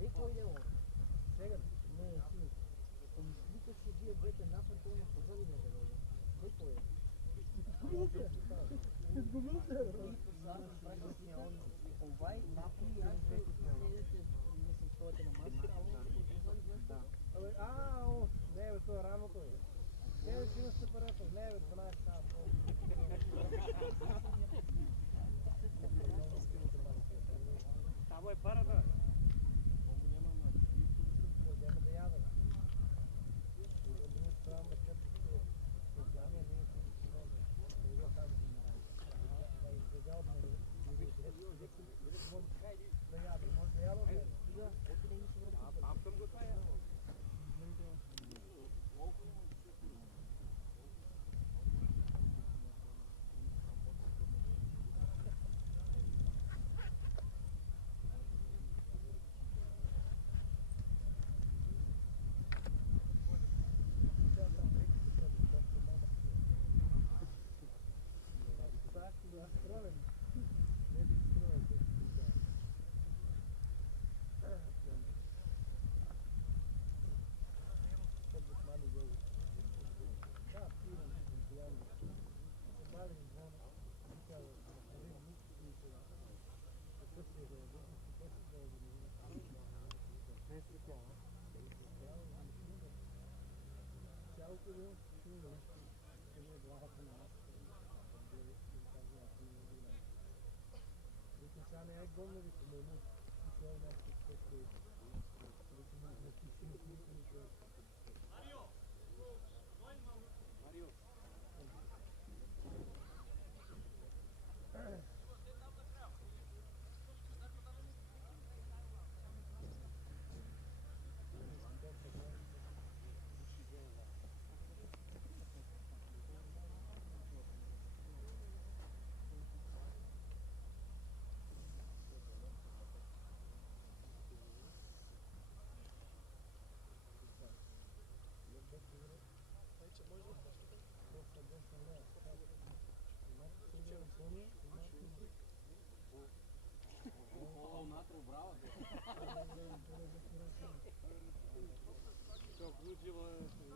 Какво идемо? Сега, не, си. Помислите си, вие двете напред, но позади не да какво е? Изгубил се! Изгубил се! Прекъсния он овай, напи и аз ще седете, мислим, стоите на масата, не, бе, това е раното е. Не, бе, си имаш сепаратор, не, бе, 12 часа. Само е парата. Няма да яда. От друга страна да къпи специалния не е това там да избегал от него. Да яда, може да яда от него. Там съм го това яда.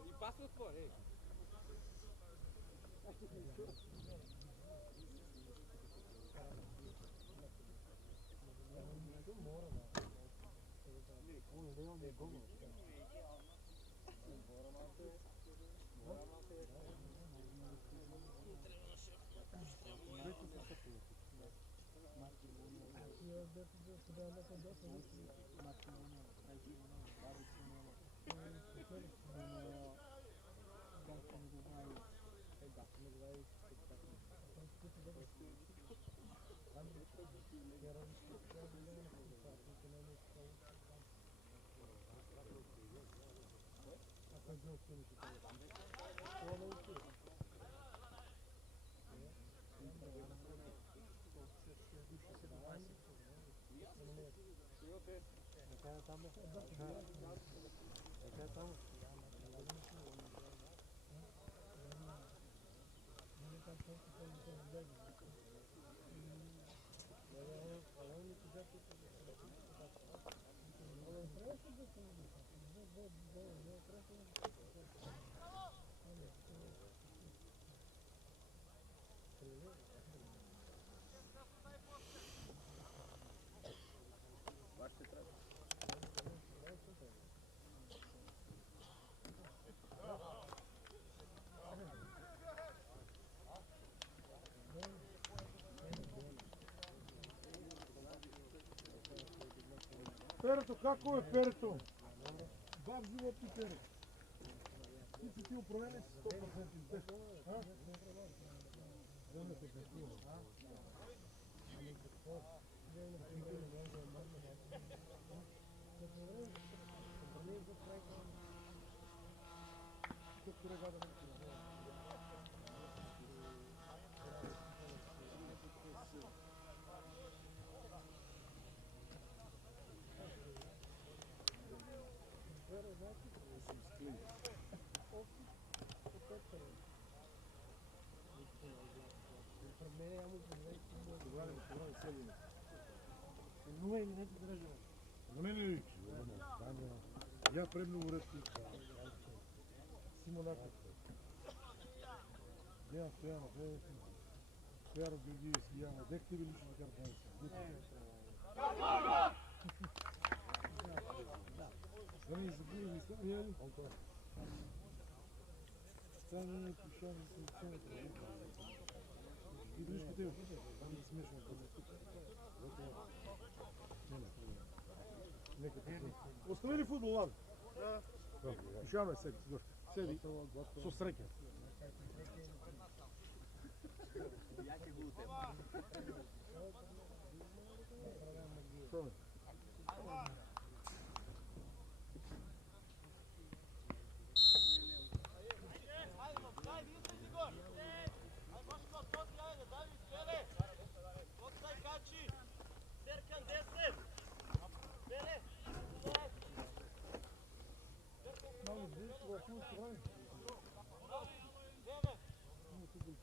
И пасва отвори. Перето, како е перето? Баб живот и перето. Ти си ти управенец 100%. Зоне се катува. Не виж. Я премного редко. Симонакът. Деян Стоянов, Стояро Георгиев Сияна. Дехте ви лично картанци. Да не забили ми стане, яли? Стане не пришъл на съвсемето. И виж къде там е смешно. Остави ли футбол, ладно? Да. Решаваме седи. Седи. Со среќа. Що?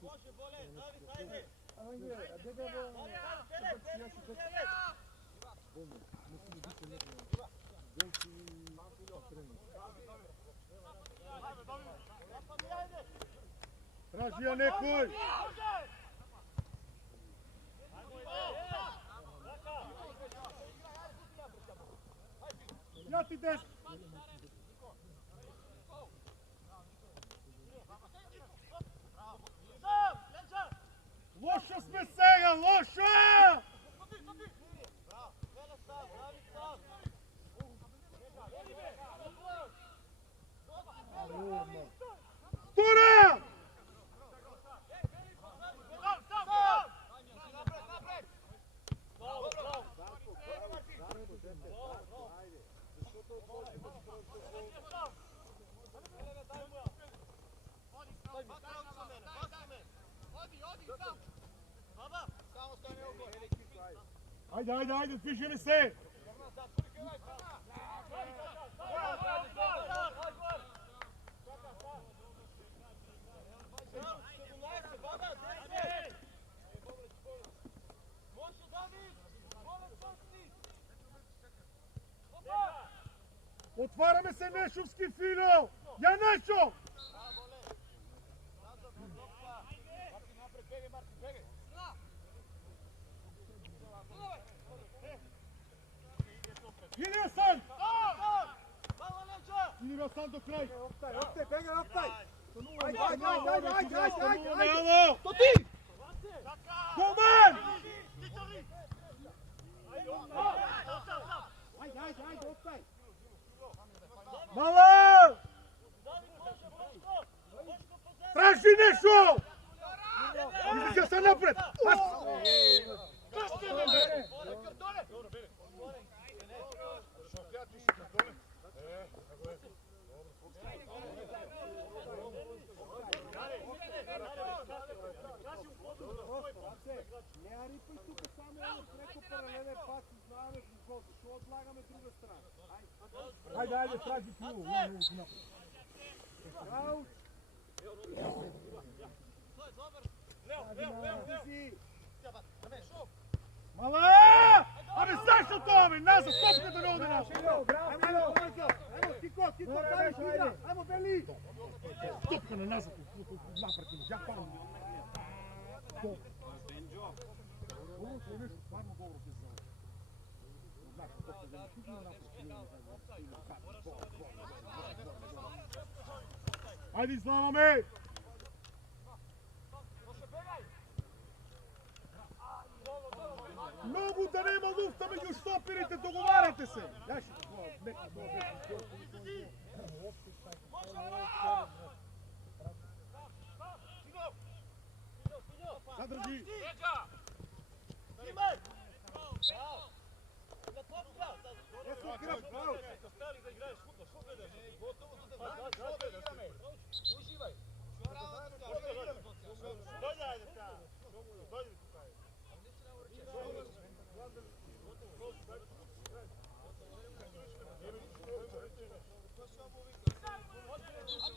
Može, vole, David, ajde! Traži ja nekoj! Ja ti deš! Loša sme сега, loša! Тура! Ajde, pišeni se! Otvarame se Nešovski final! Ja Nešov! Idi Hasan! Idi Hasan do kraj! Optaj, bega, optaj! Ajde! To ti! Golman! Ajde, optaj! Mala! Traži Nešov! Izliđa se napred! Не рипай тук само прeko паралелен пас и знаеме гол, защо отлагаме друга страна? Ajde, traži tu. Аут! Mala! Abi zašto to mi? Nazad, topka da ne ode naša! Ajmo, Tiko, Davić, igra! Ajmo, Beli! Topka na nazad, napretimo, ja palim. Ovo što je nešto stvarno dobro se zove. Znaš, topka da ne šutimo napred. Ajde, Islamo me! Mnogo da nema lufta među štoperite, dogovarajte se! Ja ću neki zadrži!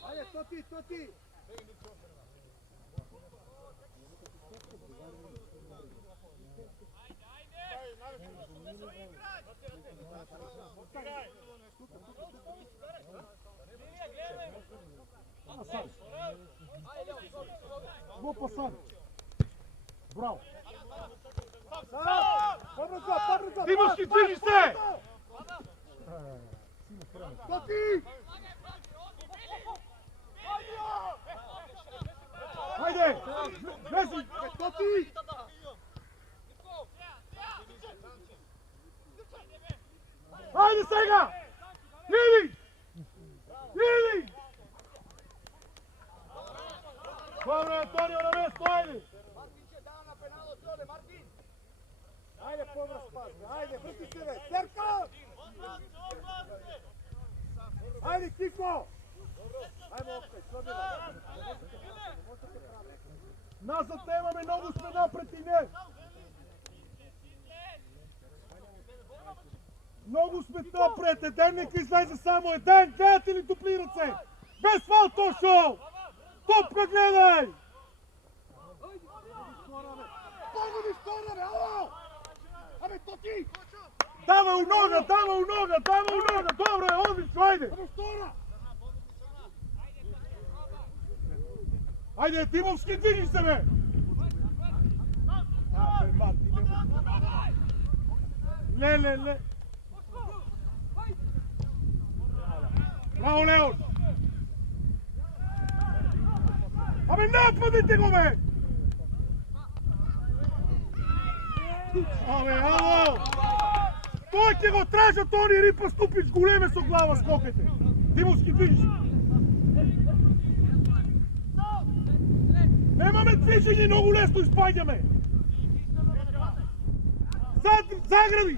Ajde, to ti! Sad. Go pa sad. Bravo. Timoški, diži se! Toti! Hajde! Vezi! Toti! Hajde сега! Idi! Idi! Dobro, Antonio, na mjesto, ajde! Ajde, povrat spazne, ajde, vrti se već, Serko! Ajde, Kiko! Ajmo opet, slobodno. Nazad nemаме, много сме напред и не! Много сме напред, един нека излезе само един, гледате ли дуплират се? Без фал, Тошо! Топка гледай! Погоди втора, бе, ало! Абе, то ти! Давай у нога, давай у нога, давай у нога! Добре, одлично, айде! Абе, втора! Айде, Тимовски, движи се, бе! Абе, Марти, ле! Браво, Леон! Абе, нападайте го, бе! Абе, ало! Той ќе го тража Тони Рипа Ступич, големе со глава скокете! Тимовски, движи се! Немаме движење, многу лесно испаѓаме! Загради!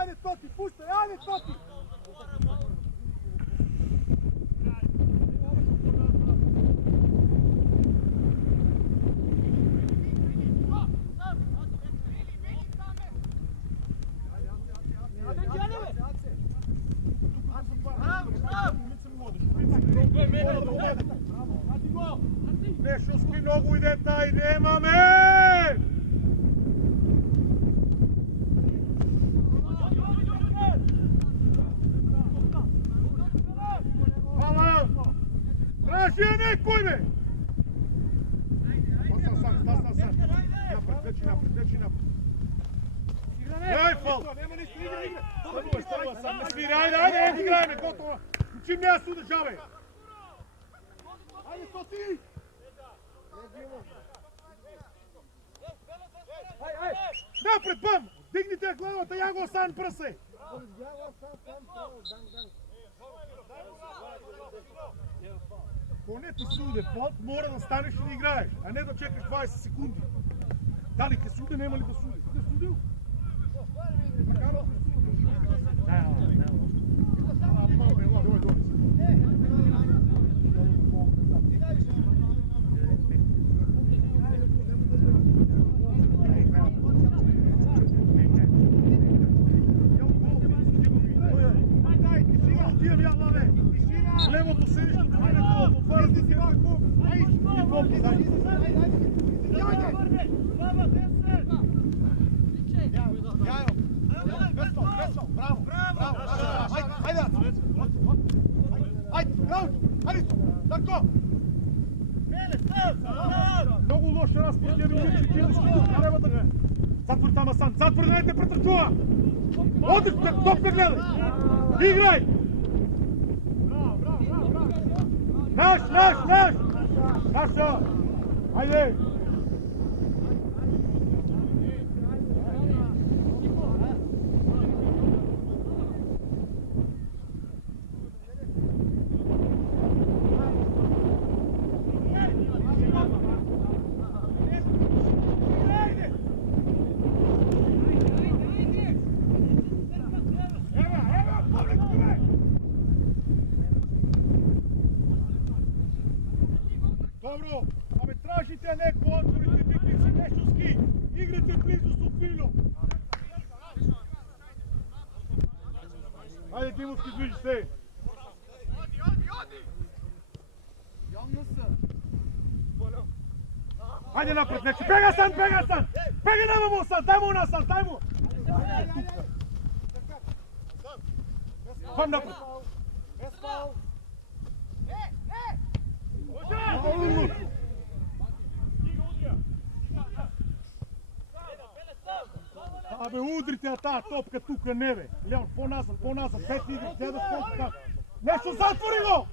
Ajde Toti, puštaj, ajde Toti! Nešovski nogu ide taj, nema me! Hvala! Traži je nekoj me! Stan. Napred, veći napred. Ej, fal! Ne svira, ajde, igraj me, gotovo! Čim ne se udržavaj! Ajde, to ti! Napred, bam! Dignite glavata, ja go san prse! Ko ne ti sude, mora da staneš i da igraješ, a ne da čekaš 20 sekundi. Da li te sude, nema li da sude? Te sudiju? Левото седище, движението, отваряте си малко и попи, дай. Браво! Хайде! Tako! Много лоша разпоред я видим, че ти трябва да ме. Затвори там Асан, затвори да не те претръчува! Одиш, топка гледай! Играй! Наш! Наша! Хайде! Dobro, ame tražite neko, otvorite bitnice, Nešovski, igrajte blizu Sofilo. Ajde Timovski, zviži se. Ajde napred, neki, pega San! Pega nemamo San, daj mu nas San, daj mu! Vam napred! Абе, удрите на тая топка тука, не бе! Леон, по-назад, 5 игри, гледа сколько как! Нещо, затвори го!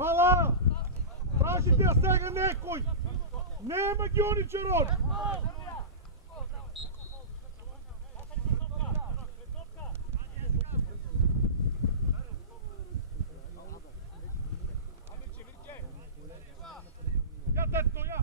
Мала! Tražite ja сега nekoj! Nema Gioničarov! Ja, detto, ja!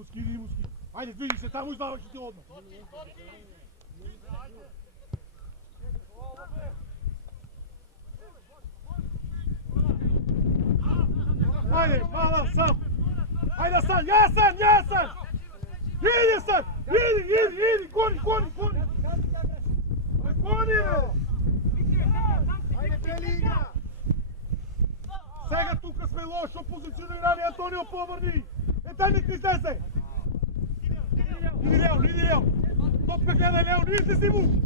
Имуски. Айде, движи се, там издаваш ти отмah. Ajde, mala sam! Ajde sam, jasan! Idi sad! Idi! Goni! Goni me! Ajde, Beliga! Сега тук сме лошо позиционирани, Антонио повърни! Дай ми излезе! Иди Лео! Топка гледай, Лео, не излези му!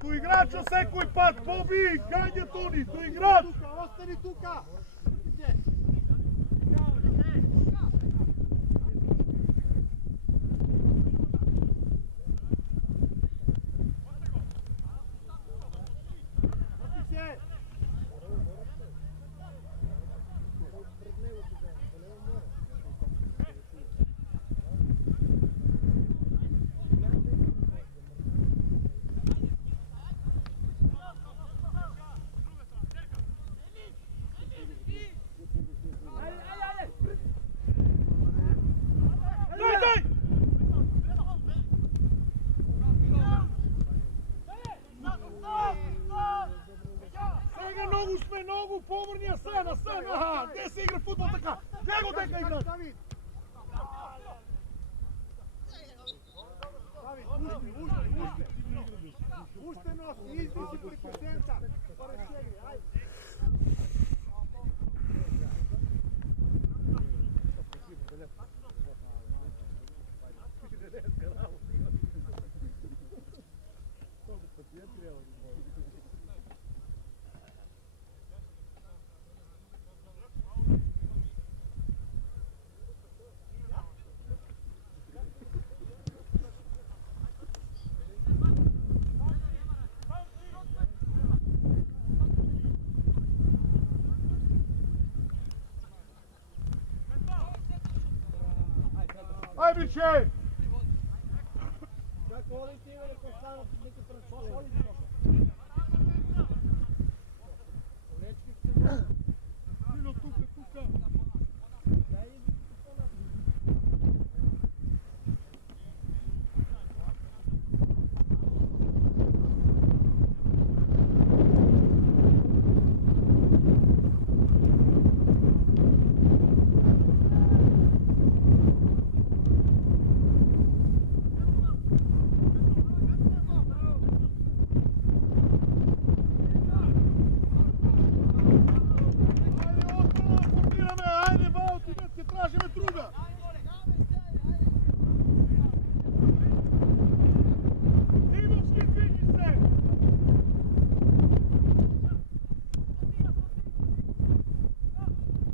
Доиграча секой път, Боби! Ганья Тони, доиграч! Остани тука! Много повърния сена! Где се игра футбол така? Где го дека игра? Уште носи, излези преко центар. Ай, биче! Как водите има да поставят нека транспорт? Мило, тука! Tražime druga! Timovski, dvigi se!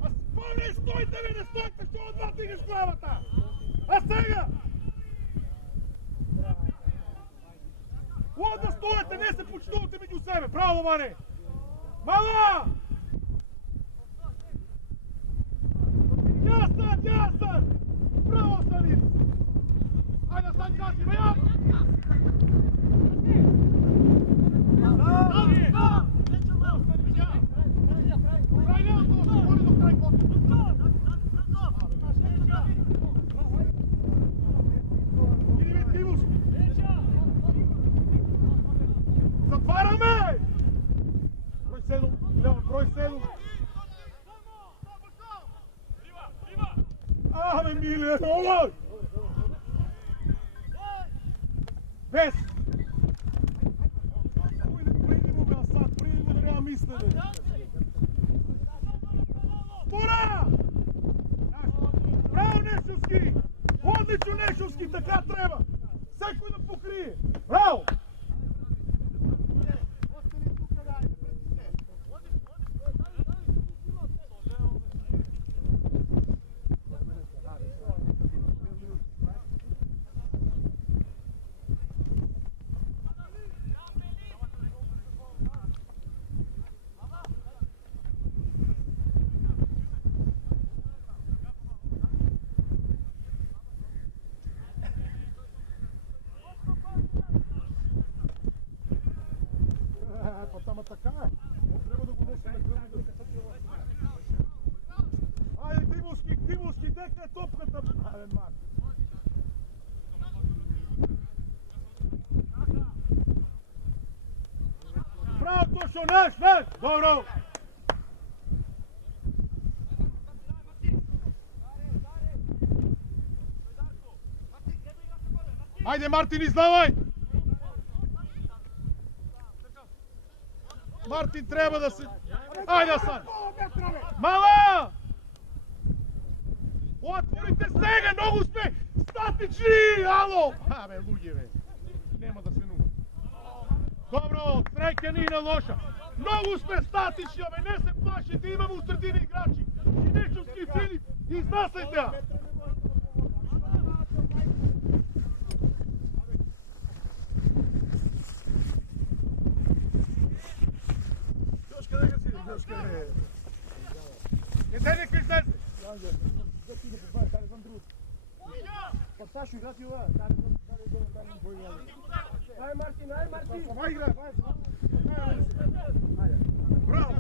A ne stojte, što od dva digneš glavata! A сега! Onda stojete, ne se počnuvate među sebe, bravo Mane! Mala! Jasan! Bravo Sanin! Ajde San kaži, ja! Zatvarame! Broj 7! Ave Mile, ovo! Без! Придimo ga sad, pridimo da nema mislene. Spora! Bravo Nešovski! Odlično Nešovski, така treba! Всеки да покрие! Браво! Alen Martin. Bravo, Tošo, naš! Dobro! Ajde, Martin, izdavaj! Martin treba da se... Ajde, Hasan! Mala! Otvorite snega, nogu sme! Statični! Alo! Ha, be, luđe, nema da se nuka. Dobro, trejka nije loša. Nogu sme statični, ne se plašite, imamo u sredini igrači. I Nečovski Filip, iznasajte ja! Къде не излезе? Сашо, играти ова. Ай, Мартин, ай, Мартин. Ова игра. Браво.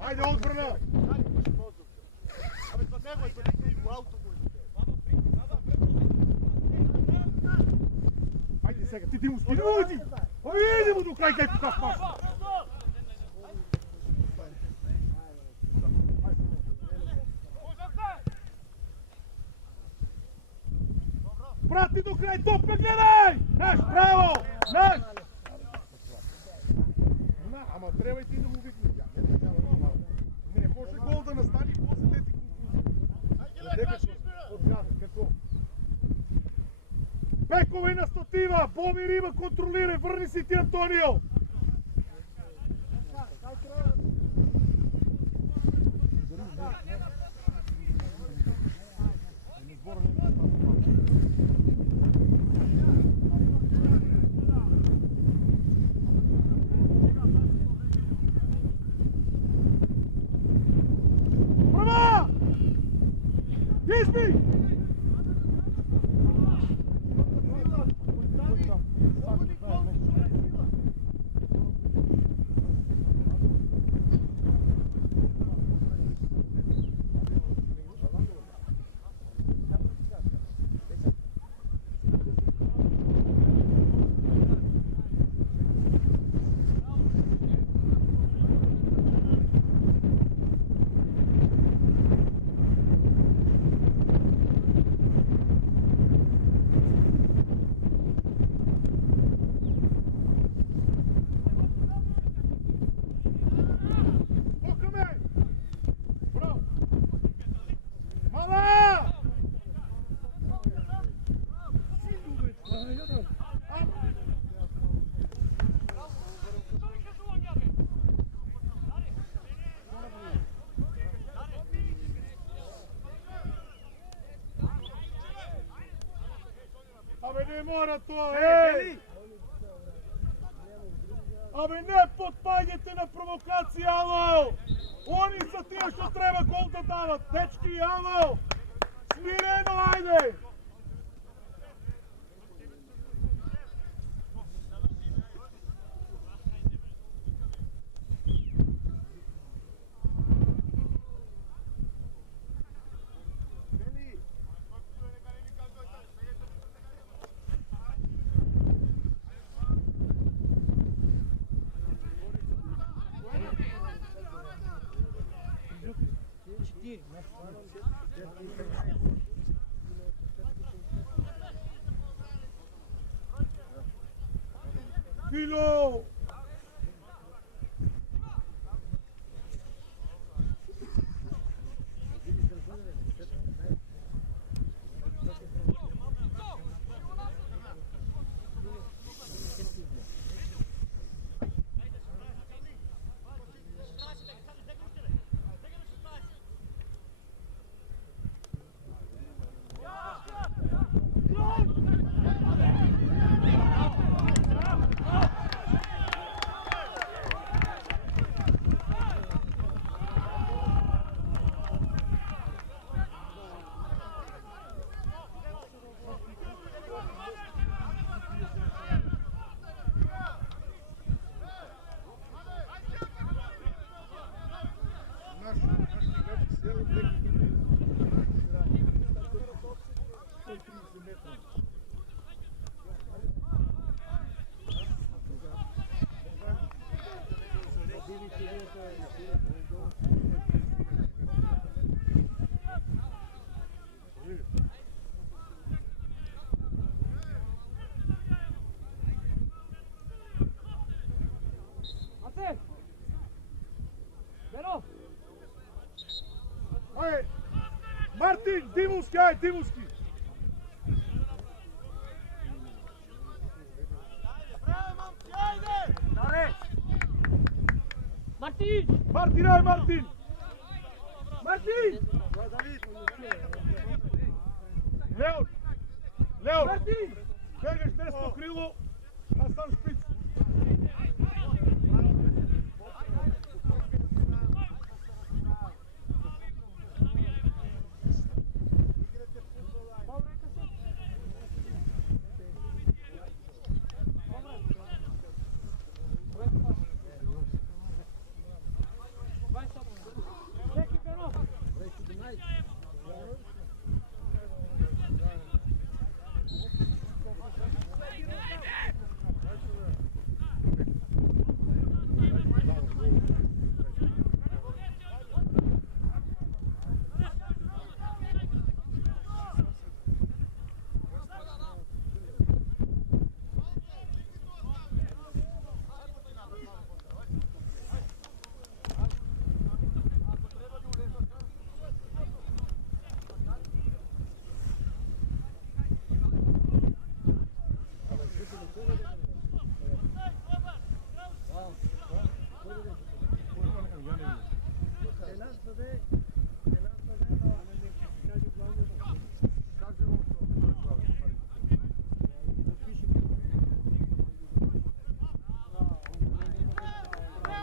Айде, отбрана. Абе, това него е нека и в ауто го Айде сега, ти му спини, уди! Иди му до край, дай показ паш. Прати до край, топе, гледай! Наш, браво! Наш! Ама трябва и ти да му викнеш тя. Не може гол да настани и после те ти конфузии. Дека ще отгледаш, какво? Бекове на статива! Боби Риба контролирай! Върни си ти, Антонио! Права! Изби! Абе не мора това, ей! Абе не подпадайте на провокация, ало! Они са тия, що трябва гол да дават! Дечки, ало! Смирено, айде! Фило! Marcel! Beno! Ajde! Martin, Dimuski, ajde, Dimuski! Martin! Martin, ajde, Martin! Martin! Leon! Leon! Martin! Begaš desno krilo, a sam špic.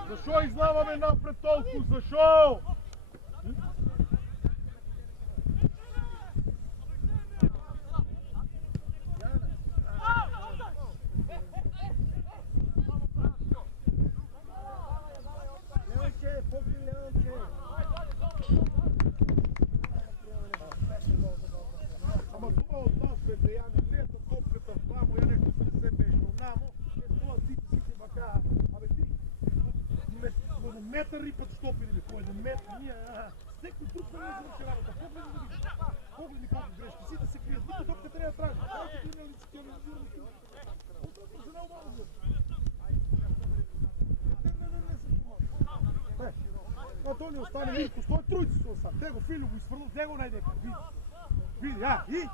Защо излаваме напред толкова? Защо? Ама това от нас, бе, да я не лета топката в мамо, я нещо се се беше онамо, това си бака, абе ти, метър и път штопили ми, кой да метър, ние, всеки друг не извърши работа, погледни колко грешки, си да се крият, никой топка трябва да прави, трябва да има лице, отвътре за необално глас. Но той не остане Мирко, стой труйци се остане, те го Филио го изфърнал, те го найдека, види. Види, и?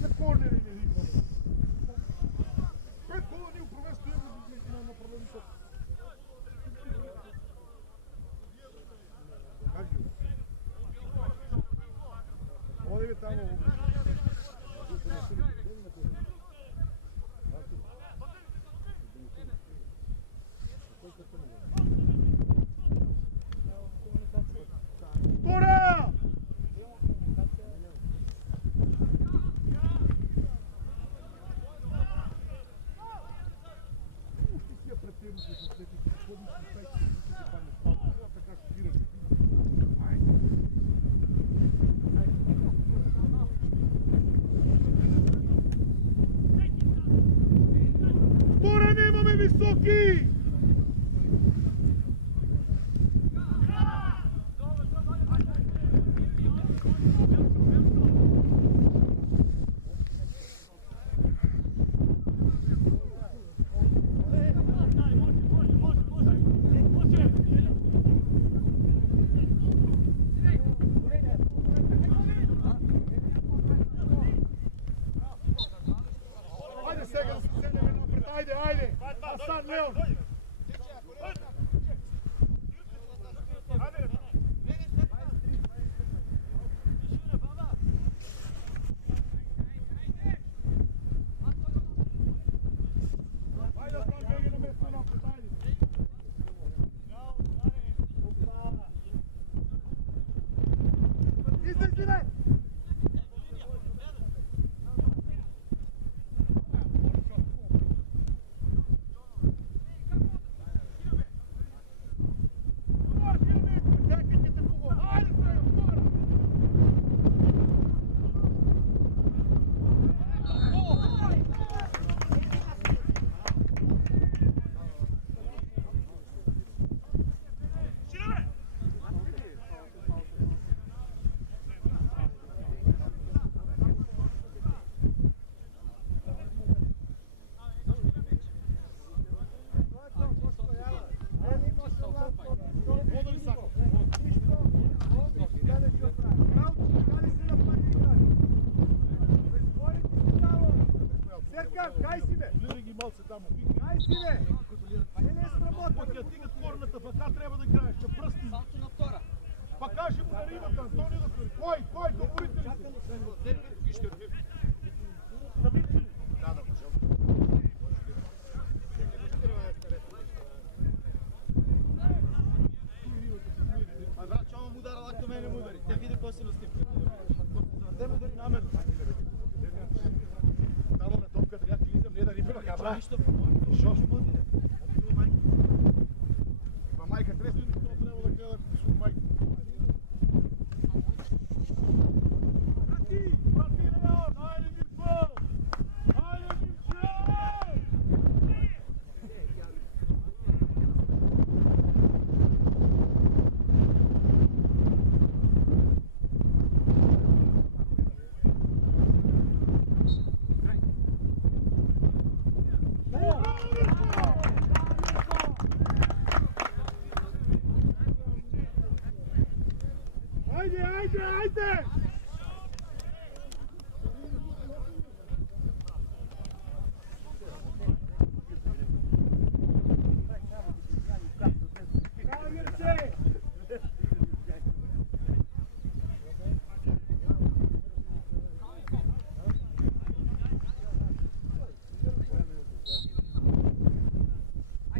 На корнери не викаме. 5 гола ни управенство имаме на проблемите. Оди ви там. Бора! Бора, немаме високи! Ajde сега да се седнем напред, айде! Асан, Леон! Ajde, Асан, беги на место напред, айде! Излези, бе! Ай, сине! Не е сработа, пък я тигат корната, бака трябва да играеш, на пръсти. Самто на втора. Па кажи му на рибата, Антонио да се... Кой, говорите ли се? Вижте, да види. Да, пожел. А брат, че му удара, лакто мене му удари. Те види кой се настипка. Те му удари намерно. Дало на топката, я клизам, не да риби на кабра. Нищо по-моето. Шо? Па майка, тресли ли това трябва да гледа с майка? Брати, Леон, айде Мирко! Айде Мирче! Ajde!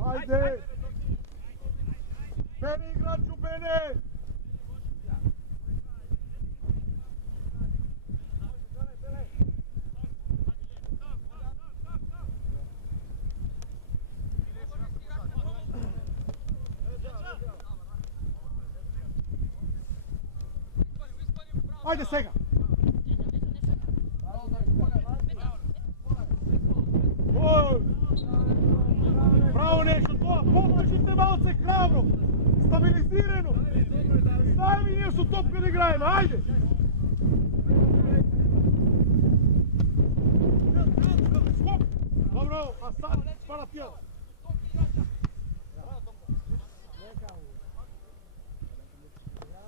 Ajde! Bene igraču, bene! Ajde сега! Браво нещо това! Покажите малце храбро! Стабилизирано! Знаем и ние с топка да играем! Ajde! Скок! Добро! А sad спара тяло!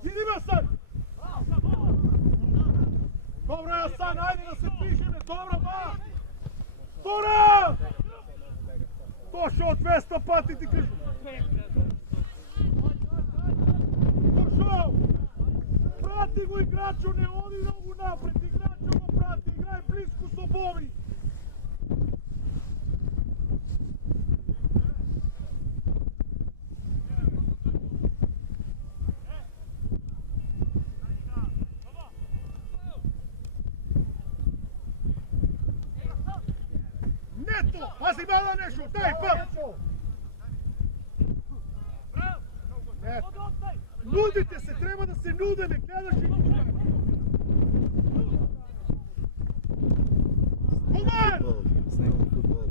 Иди бе sad! Dobro je Hasan, ajde da se pišeme, dobro ba! Tura! Došao 200 pati ti kažu. Došao! Prati go igraču, ne odi nogu napred, igraču go prati, igraj blisko s obovi. Neto! Pazi malo nešto, daj pa! Nudite se, treba da se nude, ne gledaš i ništa. Omar! Snimamo futbol.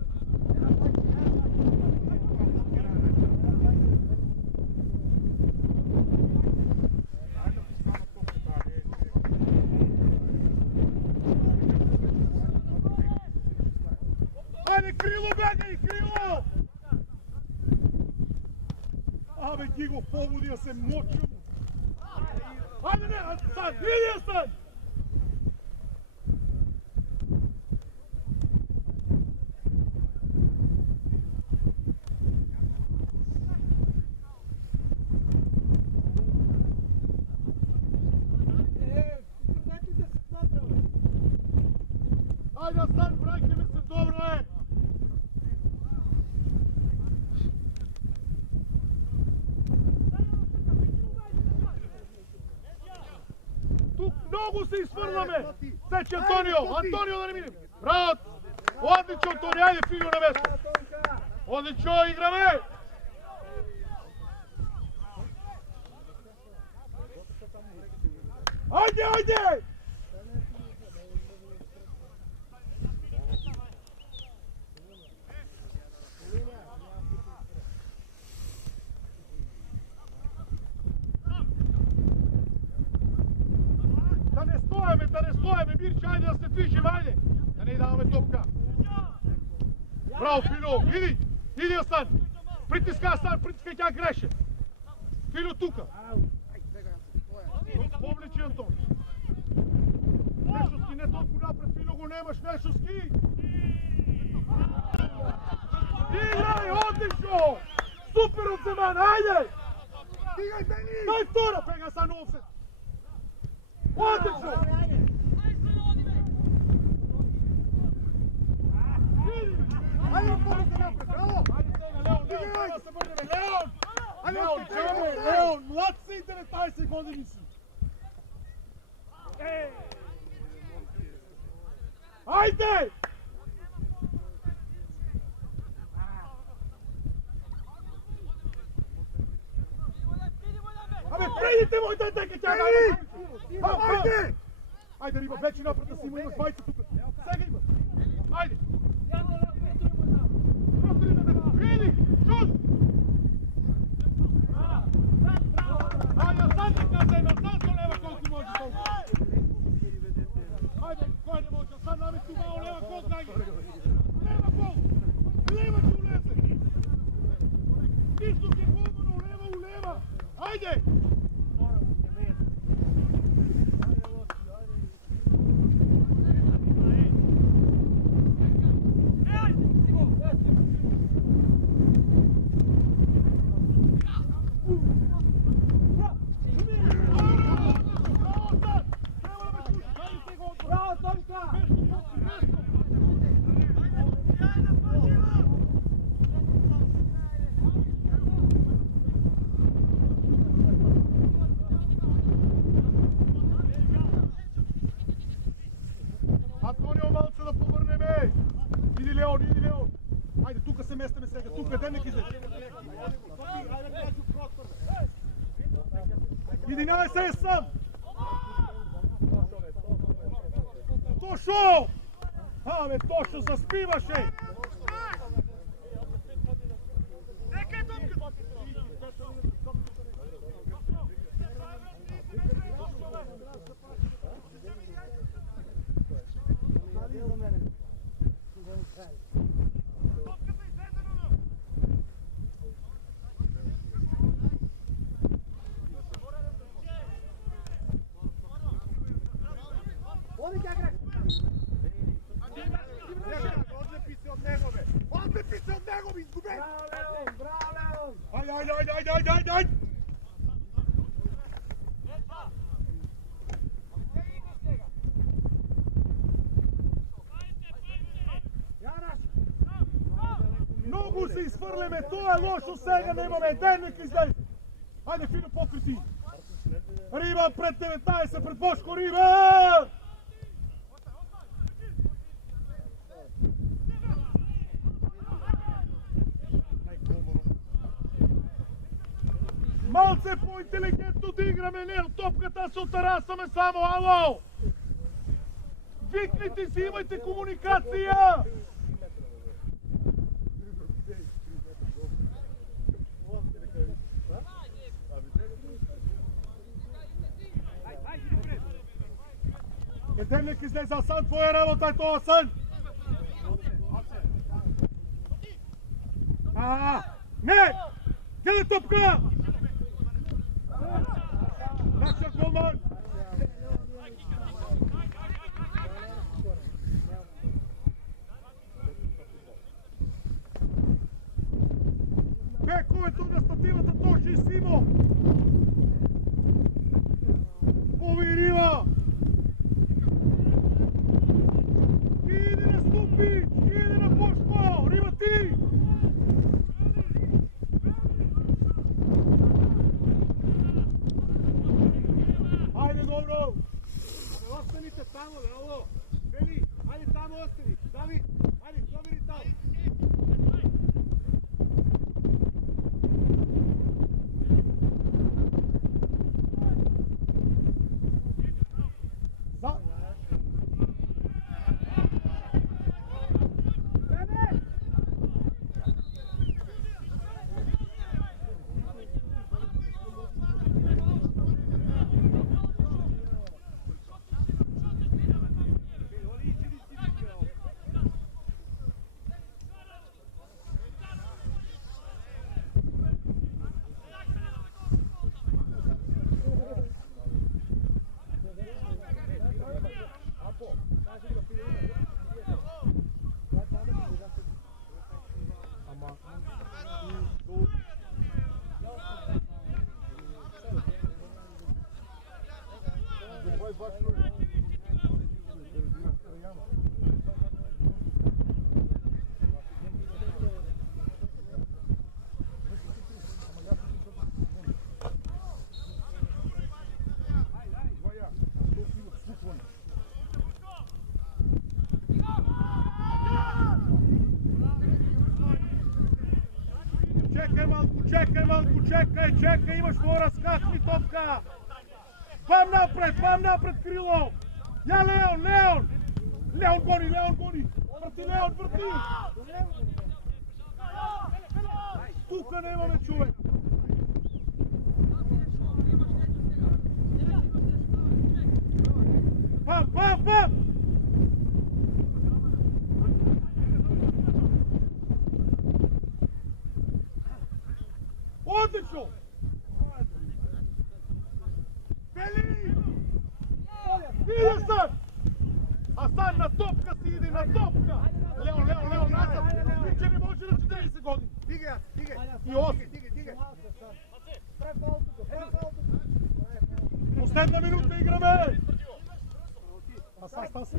Ajde, krilo, gledaj, krilo! Абе, ти го побуди да се мочим! Ajde, ne, sad, vidi sad! Ajde, sad, vrajte mi se, dobro je! Тук много се изфърляме! Сече Антонио! Антонио да не минем! Браво! Отлично, Антонио! Айде, Филио на место! Отлично, играме! Айде, айде! Да не стоеме, Мирче, айде да се движим, айде! Да не даваме топка! Браво, Филио! Иди! Иди, Асан! Притискай, Асан, притискай, тя греше! Филио, тука! Повлечи, Антон! Нешовски, не толкова напред, Филио го немаш, Нешовски! Igraj, odlično! Super od Zeman, ajde! Daj vtora, pega sa novce! Odlično! Ajde, pomoć se napred, bravo! Leon, se brne, Leon! Leon, čemu je, Leon, mlad si 19 godini si! Ajde! Абе, предите моите деки, тя Ajde! Ajde, Riba, veći napred da si ima, imaš dvajca tupe. Сега ima. Ajde! Vidi, šut! Ajde, sad neka zemlja, sad to leva koliko može toliko. Ajde, ko ne može, sad namesti malo leva koliko najde. Leva koliko! Leva će uleze! Istok je golmano, leva u leva! Ajde! Антонио, малце да повърнеме! Иди Леон, иди Леон! Айде, тука се местаме сега, тука, Денек излезе! 11 е сам! Тошо! Абе, Тошо, заспиваше! Odlepi se od njegov, izguben! Bravo, Leon! Ajde! Много се изхвърляме, то е лошо сега, немаме Денник излез! Айде, Филип, покрити! Риба пред 19, пред Бошко, Риба! Малце по-интелигентно да играме, не от топката се отарасаме само, ало! Викните си, имайте комуникация! Денник излезе, Асан, твоя работа е това, Асан! Не! Гледай топка! Нашия голман! Бековето на стативата Тоши и Симо! Повирива! Иди на Ступи! Иди на Бошко! Риба ти! Ajde, dobro! Абе, останите тамо, бе, ало! Вели, ajde тамо остани! Давид, ajde, пробери тамо! Čekaj, imaš mora, skakni topka! Vam napred, krilo! Ja, Leon! Leon goni! Vrti, Leon, vrti! Tuka nema me čuvaj! Pam! Odlično! Veli! Ide sad! A sad na topka si ide, na topka! Leon, nazad! Niče ne može na 40 godina! Digaj! I 8! Последна минута играме! Стаса!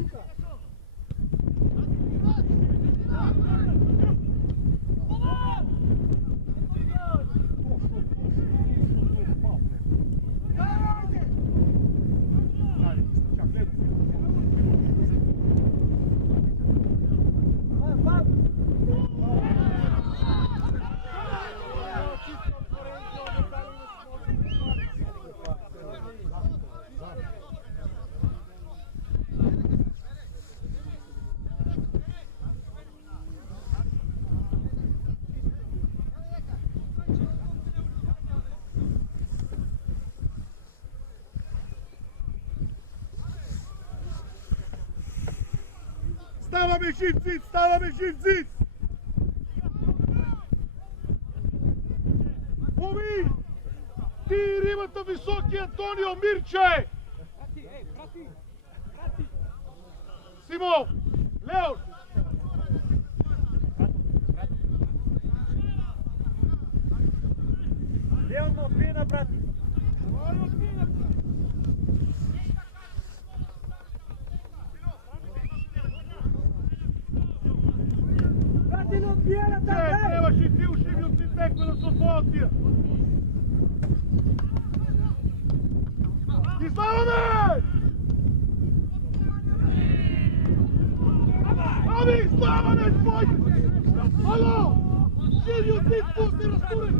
Ставаме жив зид! Ови! Ти римата високи Антонио Мирче! Симо! Леон! Леон ме отпина, брати! Трябваше и ти ушиви от Синтекме да се отводя! Излаваме! Ами, излаваме, твой! Ало! Живи от ти, пусти, разтурай,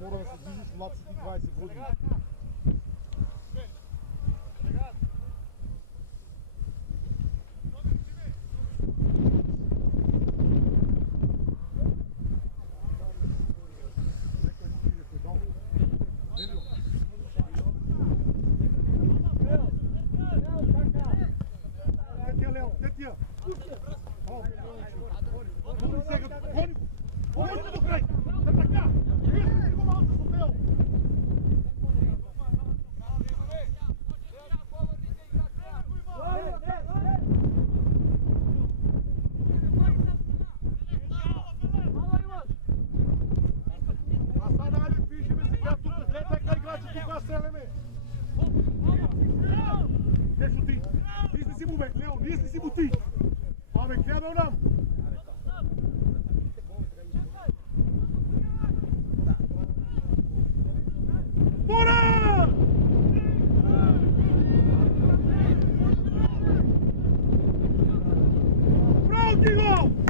Мора да се движиш над 20 години. Nisi si mu, Leon, nisi si mu ti. Ame, kljebe nam. Bora! Bravo, Tigo!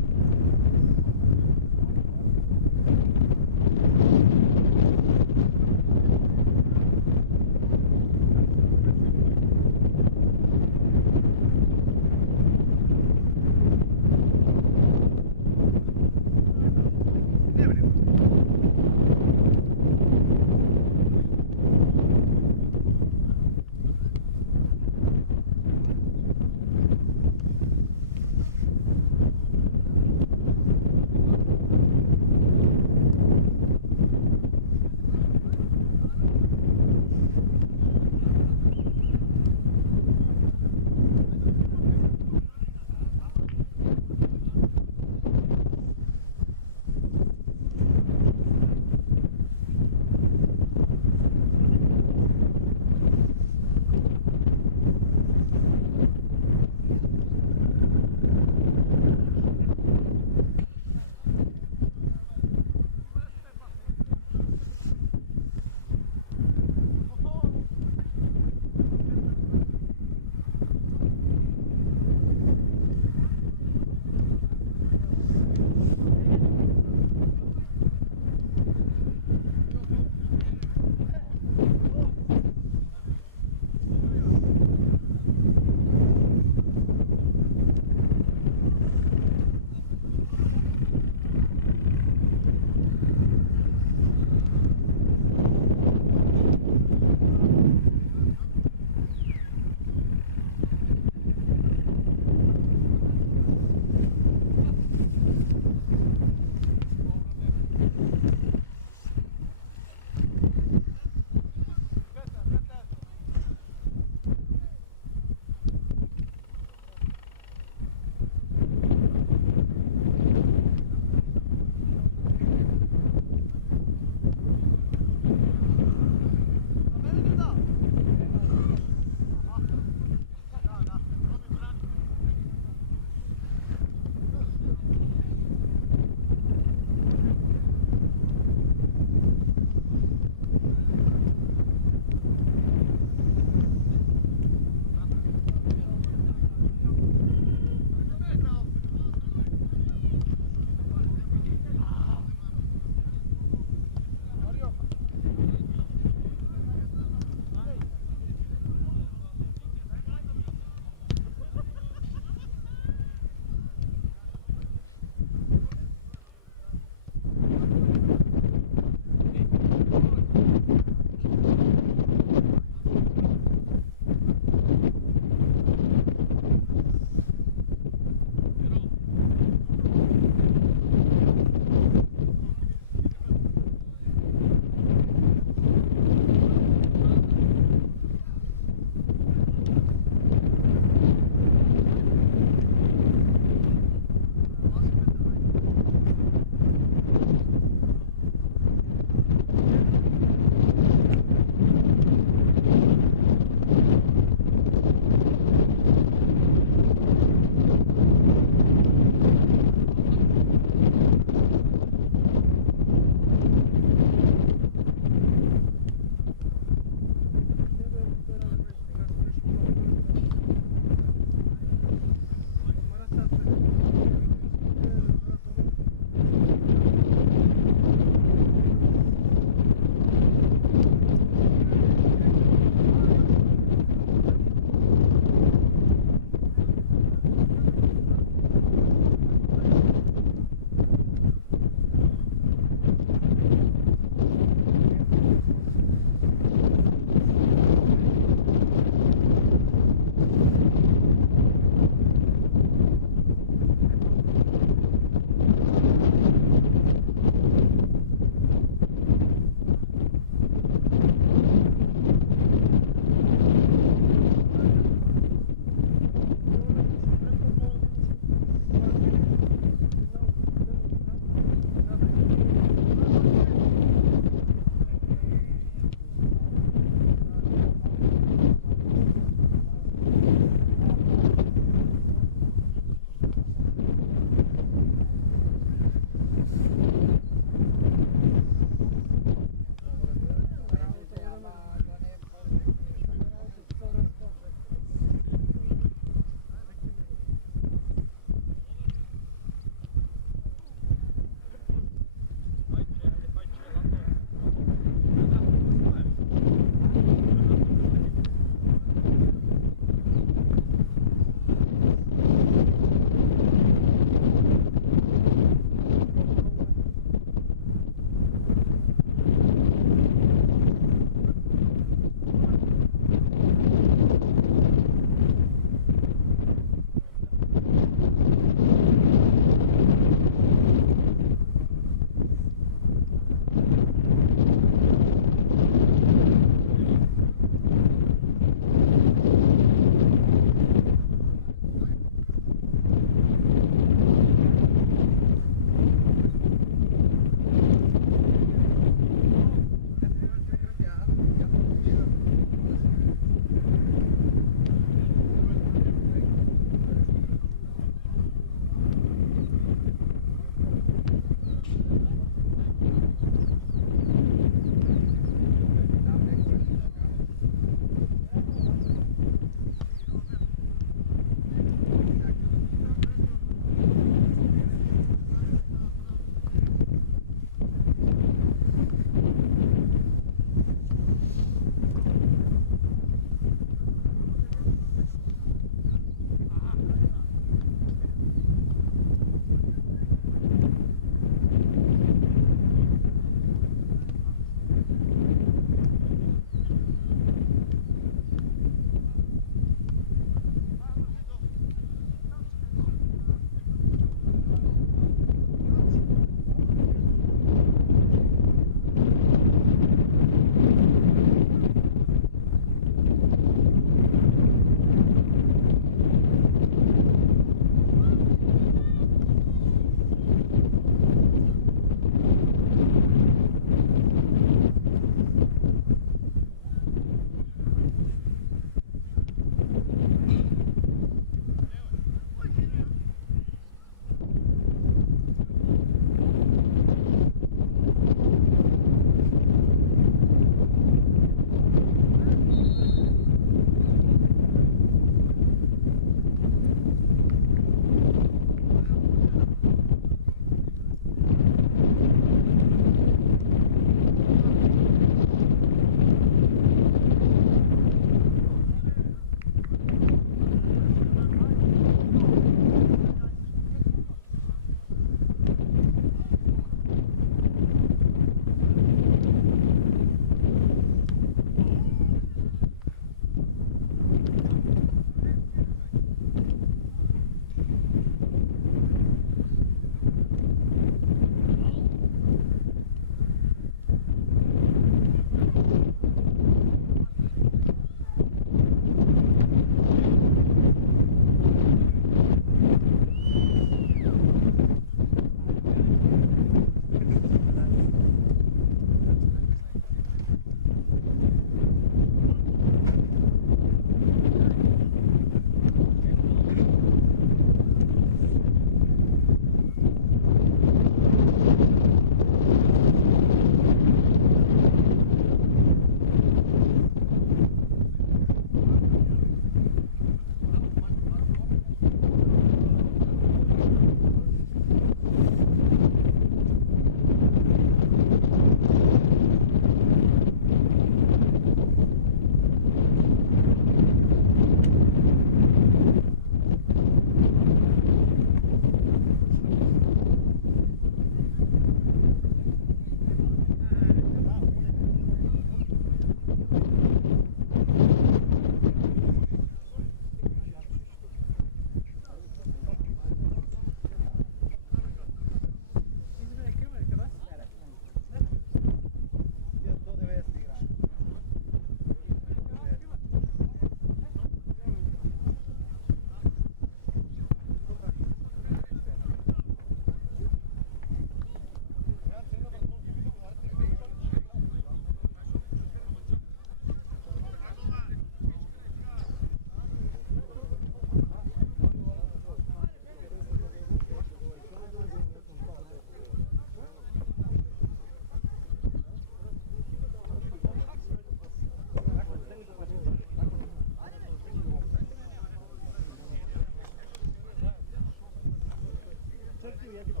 jedino.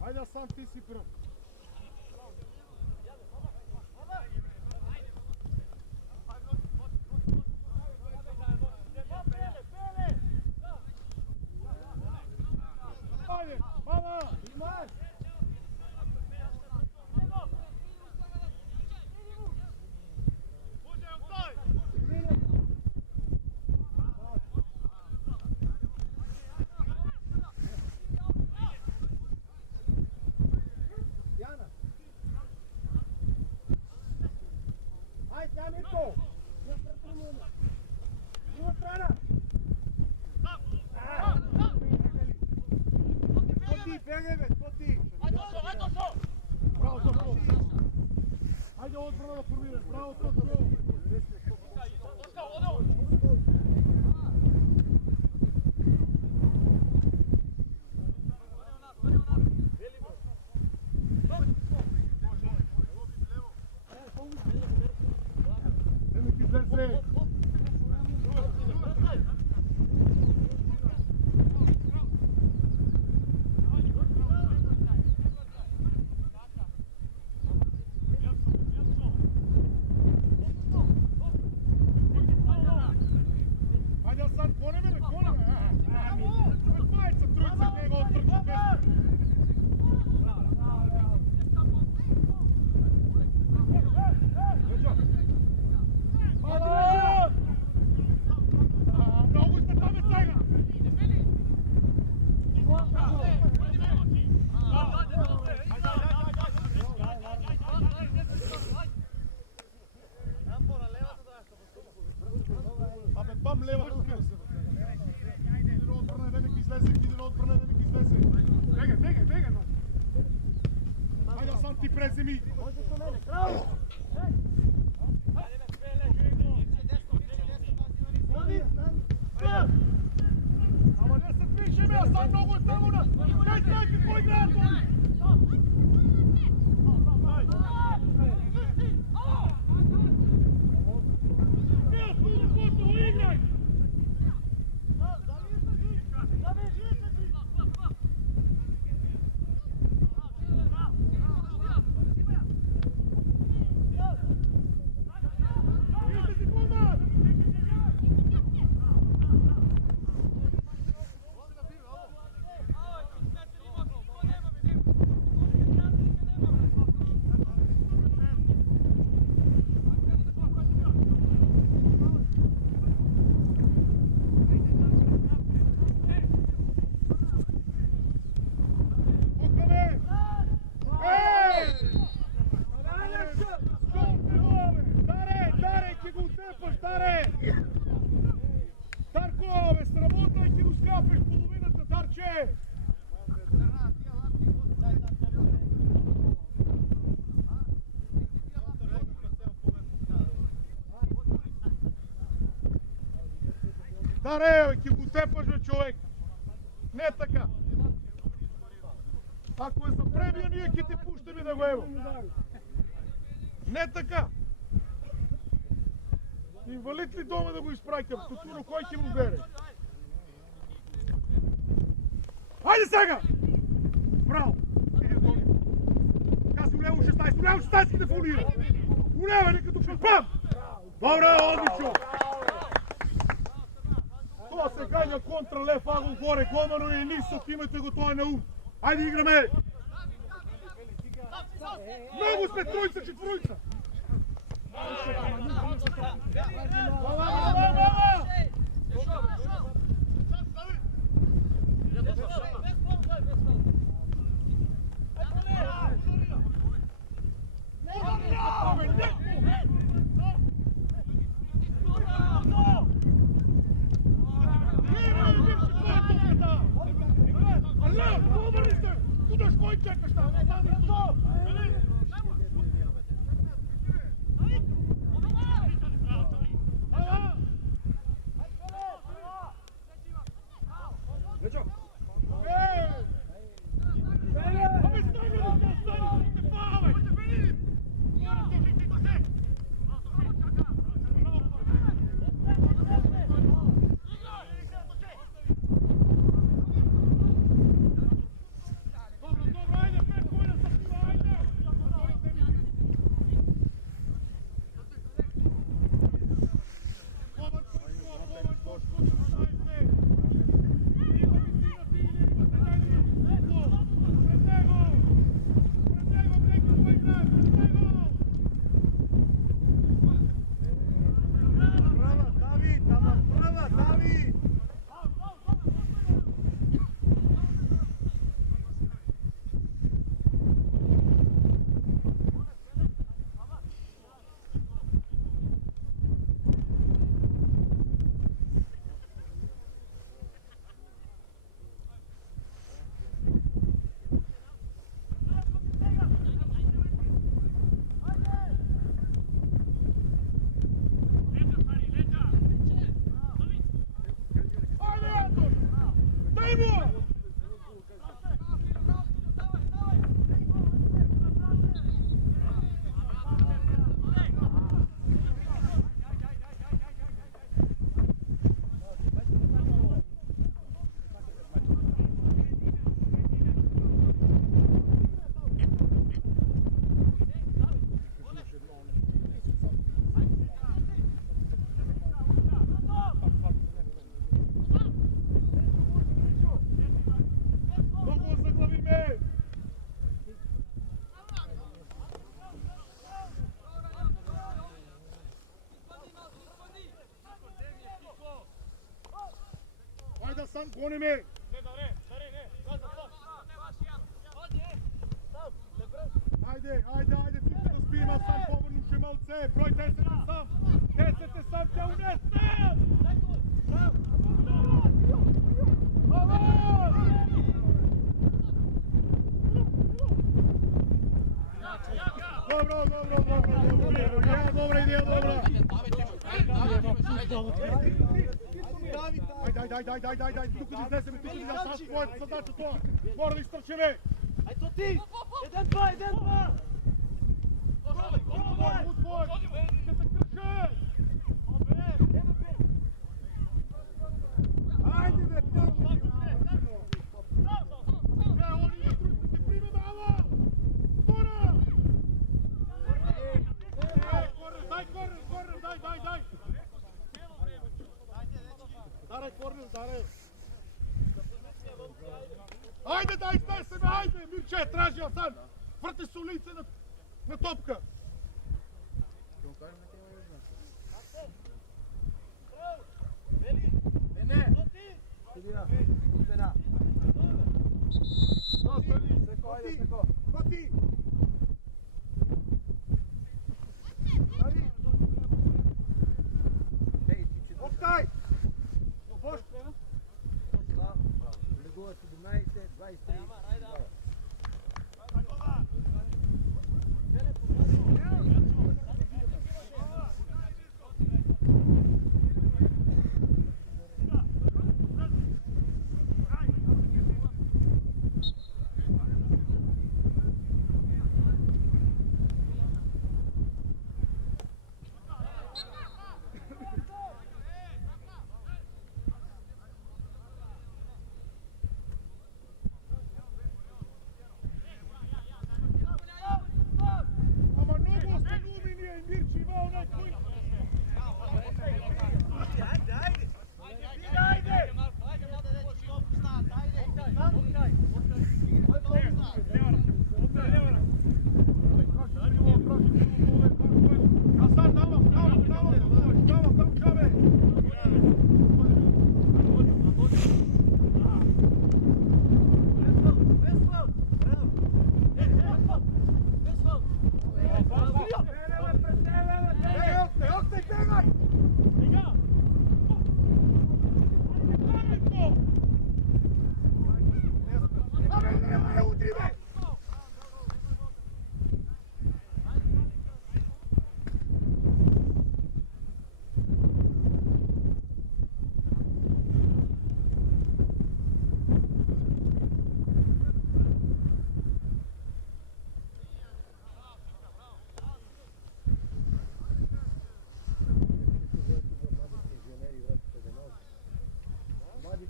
Ajde, sam ti si prv. Ajde, mama, imaš! Jana. Ajde, ja Mirko. Druga strana. Poti, pegaj već, poti! Bravo, to! Ajde, odbrana da formiraš, bravo, to! Nemoj ti zeze! Ajde, sad, kone me! Majica, trojica, njega odtrči bez. Много сте там сега! Абе, бам лева тук! Един отбрана, не ми излезе, един отбрана, не ми излезе. Бегай, но! Ajde, sam ti prezemi! Može to mene, kravo! Ама не се пише, бе, а сам много е само на... Дай, какво играят, боли? Не, просто играй! Darko, bе, сработай, ти го скапеш половината, Дарче! Даре, бе, ти го тепаш, бе, човек! Не така! Ако е за премия, ние ки ти пущаме да го ево! Не така! Инвалид ли дома да го изпрати? Тутуро, кой ќе му бере? Хайде сега! Браво! Кази уляво 16, уляво 16 да фаулира! Уляво, нека тук пам! Добре, одлично! Това се гања контра лев агол горе, Гомано и Нисов, имате го това на ум! Хайде играме! Много сме троица, четворица! Budaš koji čekaš tamo, stani tu! Sam goni me! Ajde, ti se da spima sam, povrnuši malce, broj 10 sam! 10 sam te unesem! Dobro, dobra ideja, dobra! Ajde, тук да изнесеме, тук да изнесем, аз твоята задача това! Мора да изтърчеме! Ай, то ти! 1-2! Отвор! Ще се кръше! Ajde, bе! Oni na trudite, se prime malo! Mora! Korner, daj! Daraj, korner, daraj! Ajde, daj se me, ajde! Mirče, tražio sam! Vrti su lice na topka! Koti! Optaj! Boš! Legova 17, 23.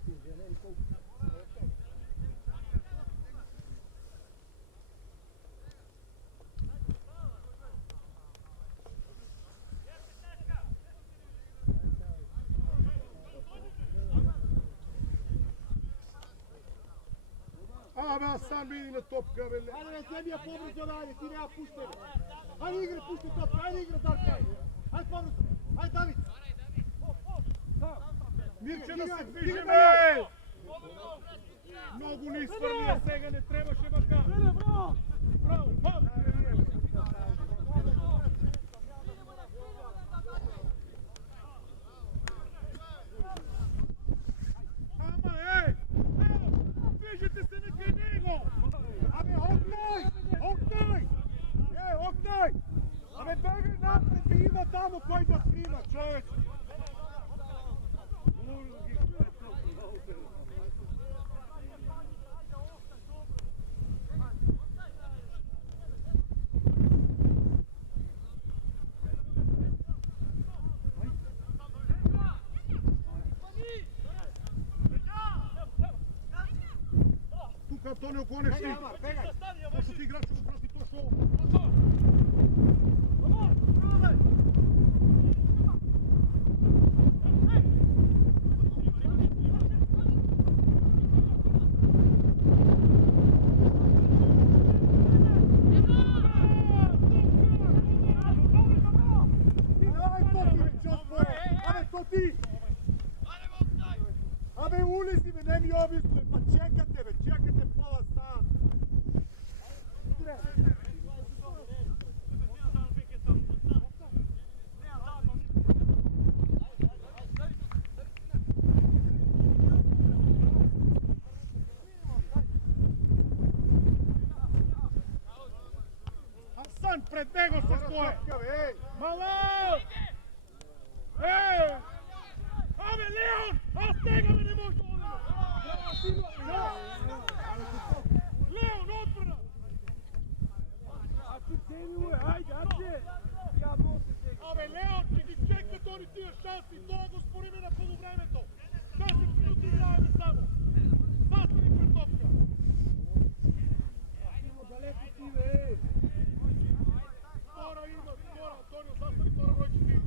penzioneri colpi. Абе, аз сам види на топка, бе. Хайде, бе, вземи я по-бързо, Давид, ти няма пусте, бе. Хайде, игра, пусте топка, хайде, игра, Дарко. Хайде, по-бързо. Хайде, Давид. Мирче да се движи, бе! Много ни свърли, сега не трябваше бака. Браво! Браво! Ама, движете се на него! Абе, Октай! Октай! Октай! Абе, бегай напред, бе, има тамо кой да прима, човек! Тук, Антонио, гонеш си! Бегай! Точно ти играч, го прати точно! Абе, улизи, бе, не ми обисне, па чекате, бе, чекате пола сам. Асан, пред него се стои! Ей! Мало! Ей! Абе, Леон! Аз тега ме не може да одем! Леон, отбрана! Абе, Леон, ти ги чекат они тия шанси, това го спориме на полувремето! 10 минути играеме само! Застани пред топка! Далеко ти, бе! Втора има, втора, Антонио, застани втора бройка ти!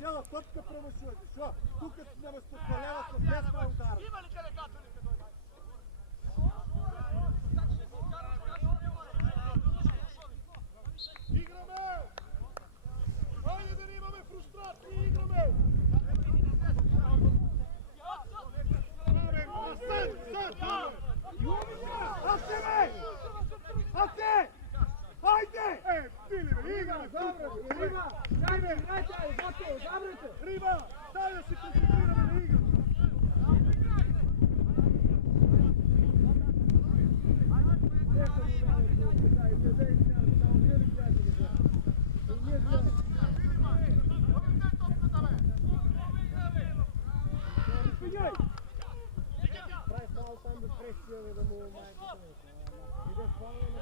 Цяла топка промъчува, защо? Тук няма споколява с десна удара. Има ли делегатори, като дойде? Играме! Хайде да не имаме фрустрации, играме! Асе, бе! Асе! Хайде! Фили, бе, играме! Риба! Дайте, играйте, забрете! Риба! Дай да се концентрираме на играта! Прави фаул там да пресия, да му майка. Иде фаул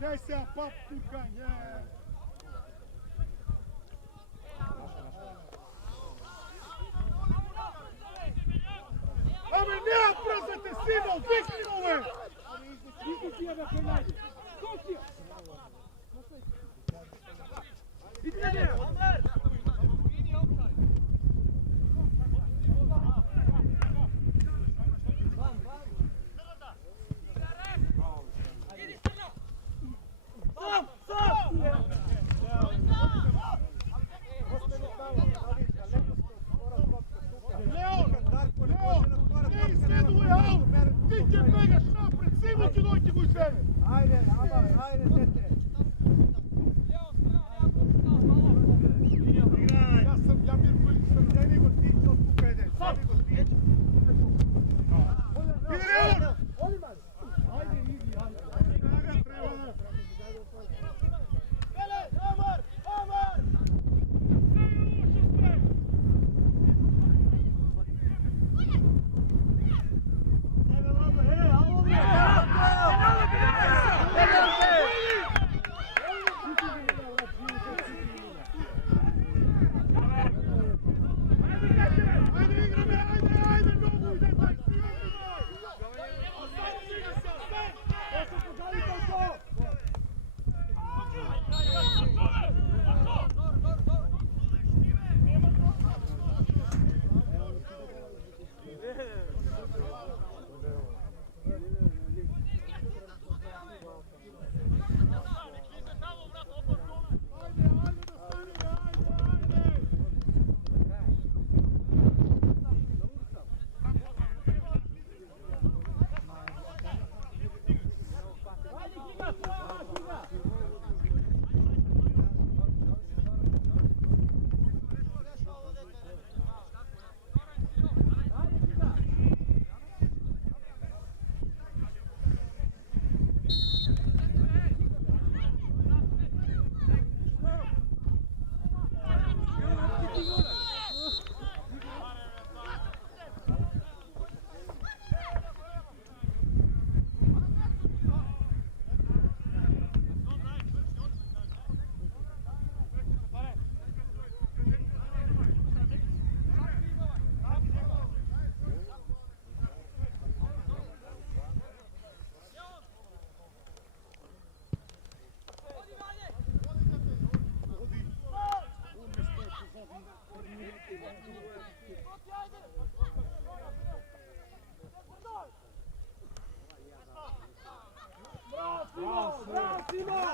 Gdje se ja papukanje? Ame nema prezete sino, vikni ove! Vidi ti jebe penalje. Skočio! Vidi ne! Sam! Bravo, Simo!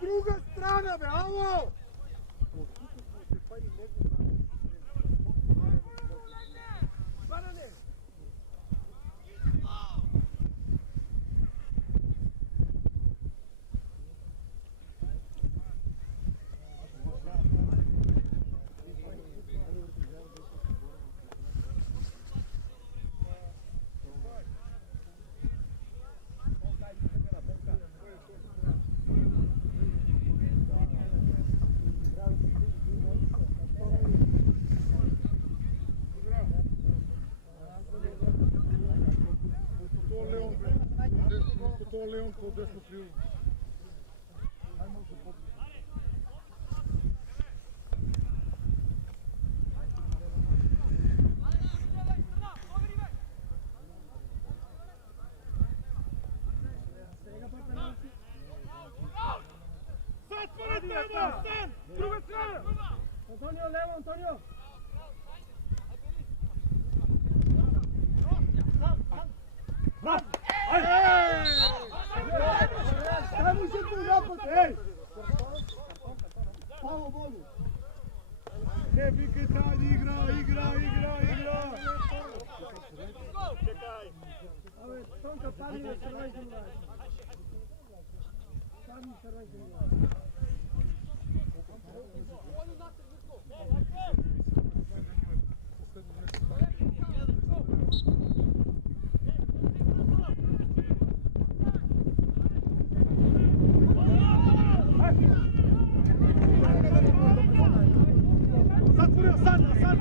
Druga strana, be, alo! To Leon ko desno krilo. Ajmo se popiti. Zatvori tamo! Stan! Druga strana! Antonio, levo, Antonio! Stavi se tu napad! Ej! Palo bolu! Ne vikaj tad, igra! Čekaj! Ove, Tonka, padni na srvajzim vlad. Padni na srvajzim vlad.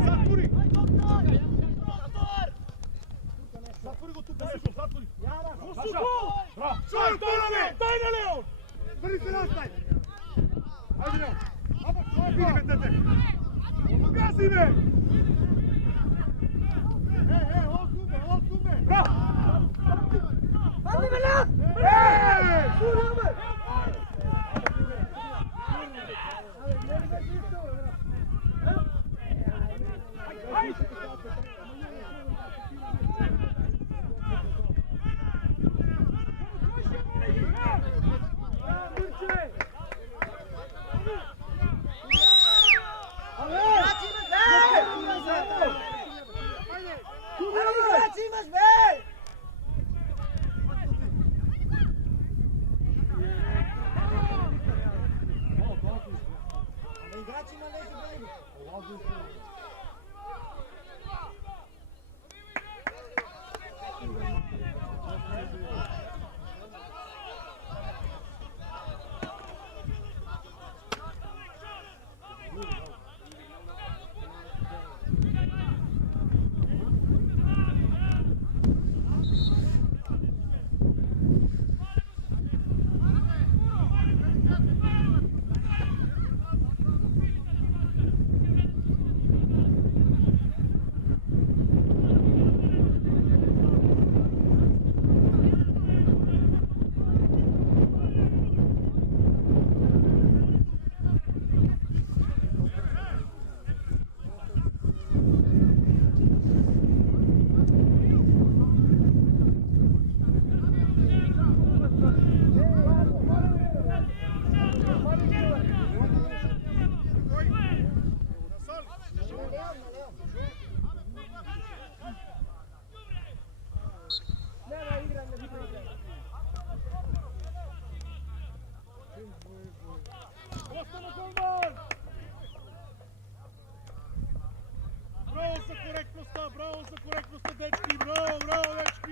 Zatvori! Zatvori go tu poziciju, zatvori! Bravo! Daj na Leon! Prvi se nastaj! Ajde Leon! Vidi me tete! Gazi me! Hadi be lan! Dur abi! Bravo za korektnost, dečki, bravo, dečki!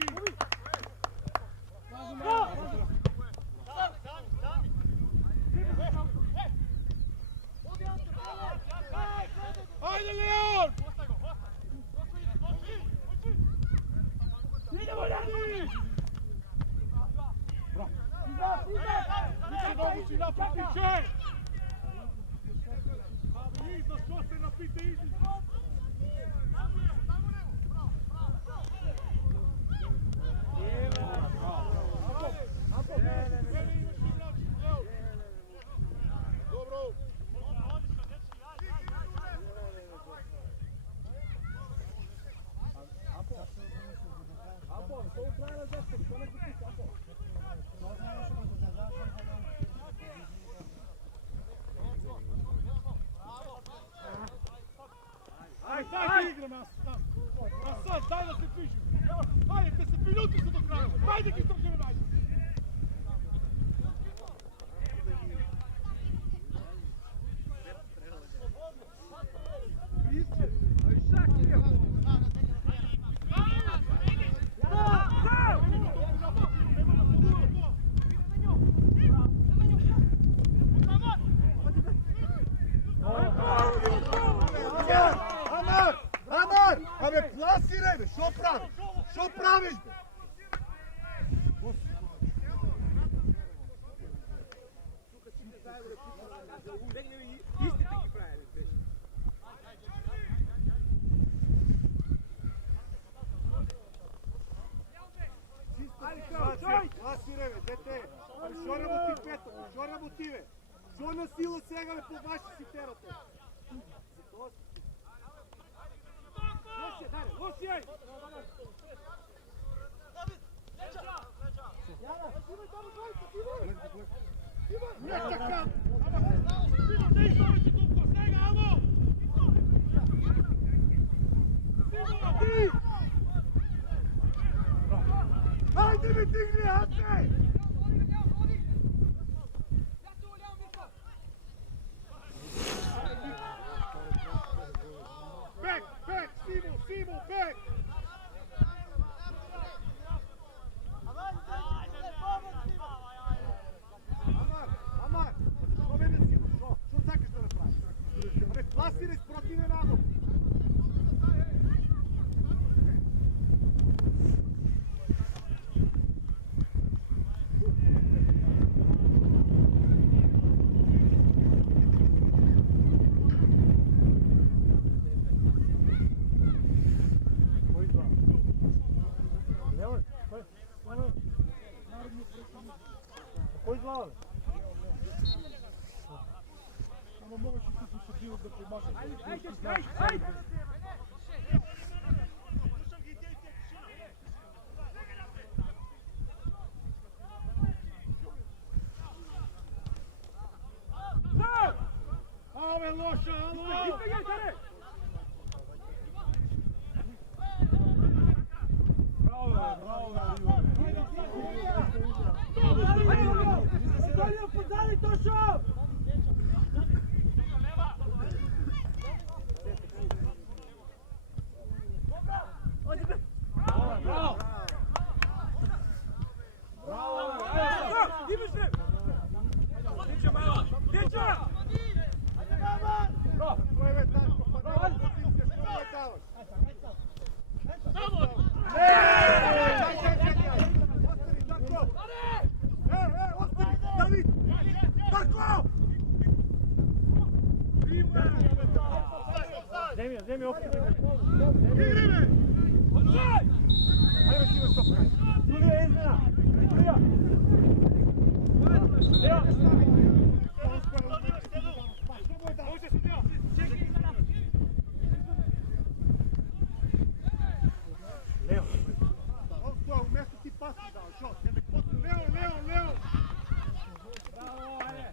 Ajde, Leon! Idemo, Ljani! Više nogu si napred, više! Iza, što se napite, iza! Ajde, igramo, a sad, daj da se pišu. Ajde, 10 minuti su do kraja. Ajde, ki to žele najde. Абе, пласирай, бе, шо правиш? Шо правиш, бе? Пласирай, бе, дете! Абе, шо работи пето? Шо работи, бе? Шо на сила сега, бе, побаши си терата? Лоши, ej! Не така! Не изловите толкова снега, ало! Хайде ми дигни, Ante! Back, Simo, back! Амар, što mene Simo, što sakaš da me praviš? Абе, пласирай с противен надом! които се биват да помагат. Абе, лоша, ало! Вземи опит. Играме! Айде си ме стопкай. Студия измена. Студия. Лео. Може студия. Чекай измена. Лео. Оство, вместо ти пас ти дал, шот. Лео. Браво, айде.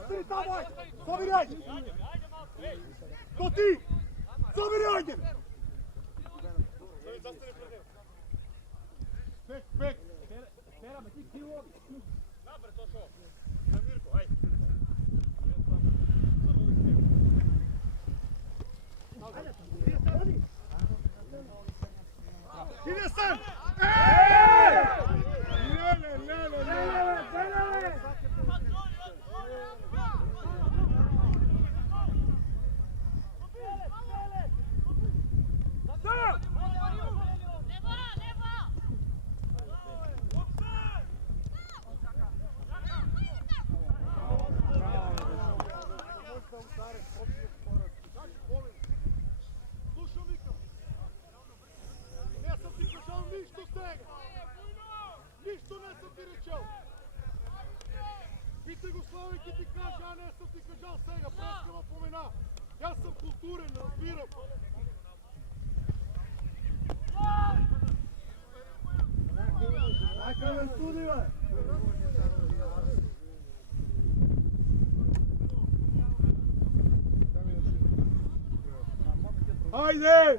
Ostani tamo, ajde! Zabiri, ajde! To ti! Zabiri, ajde! Pek! Pera, me ti krivo! Napred, to šo! Na Mirko, ajde! Ide sam! Нищо не съм ти речел! И ти го Славик и ти кажа, а не съм ти кажал сега, преска ме помена. Аз съм културен, разбирам. Айка ме студи, бе! Хайде!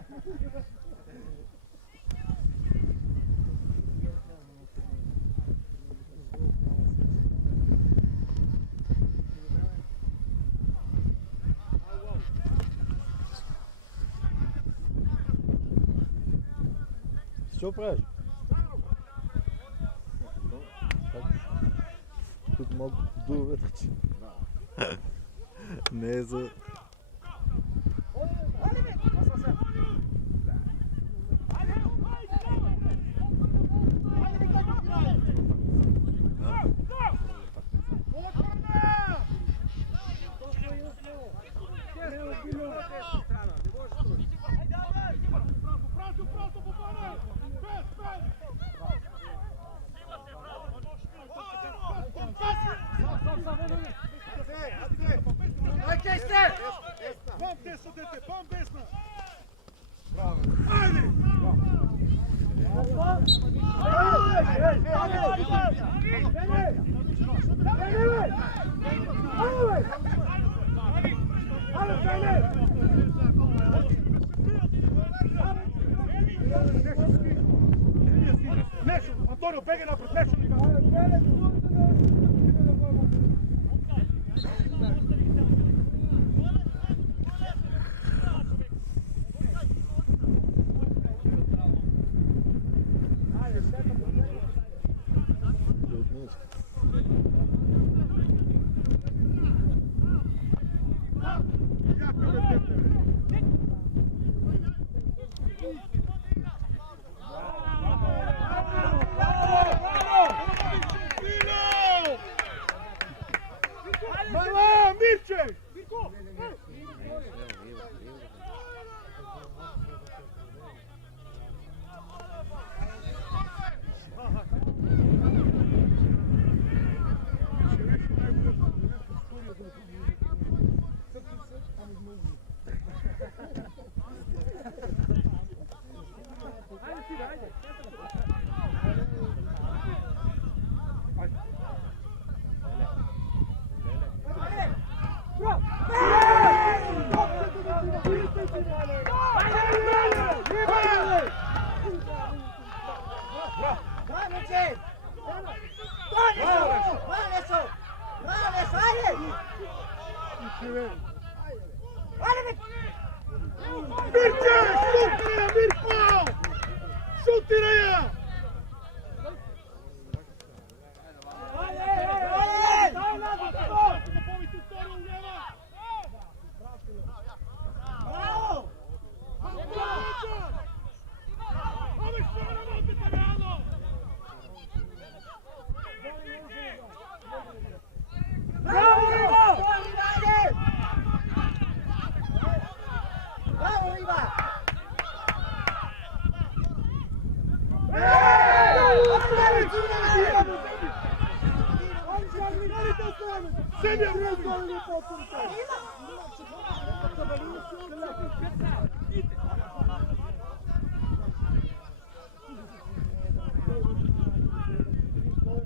Що правиш? Тук малко дува, че не е за... Bom desna, dete, bom desna! Bravo! Ajde! Nešto, Antonio, bega napred, nešto! Mirče, šutira, Mirko! Šutira ja!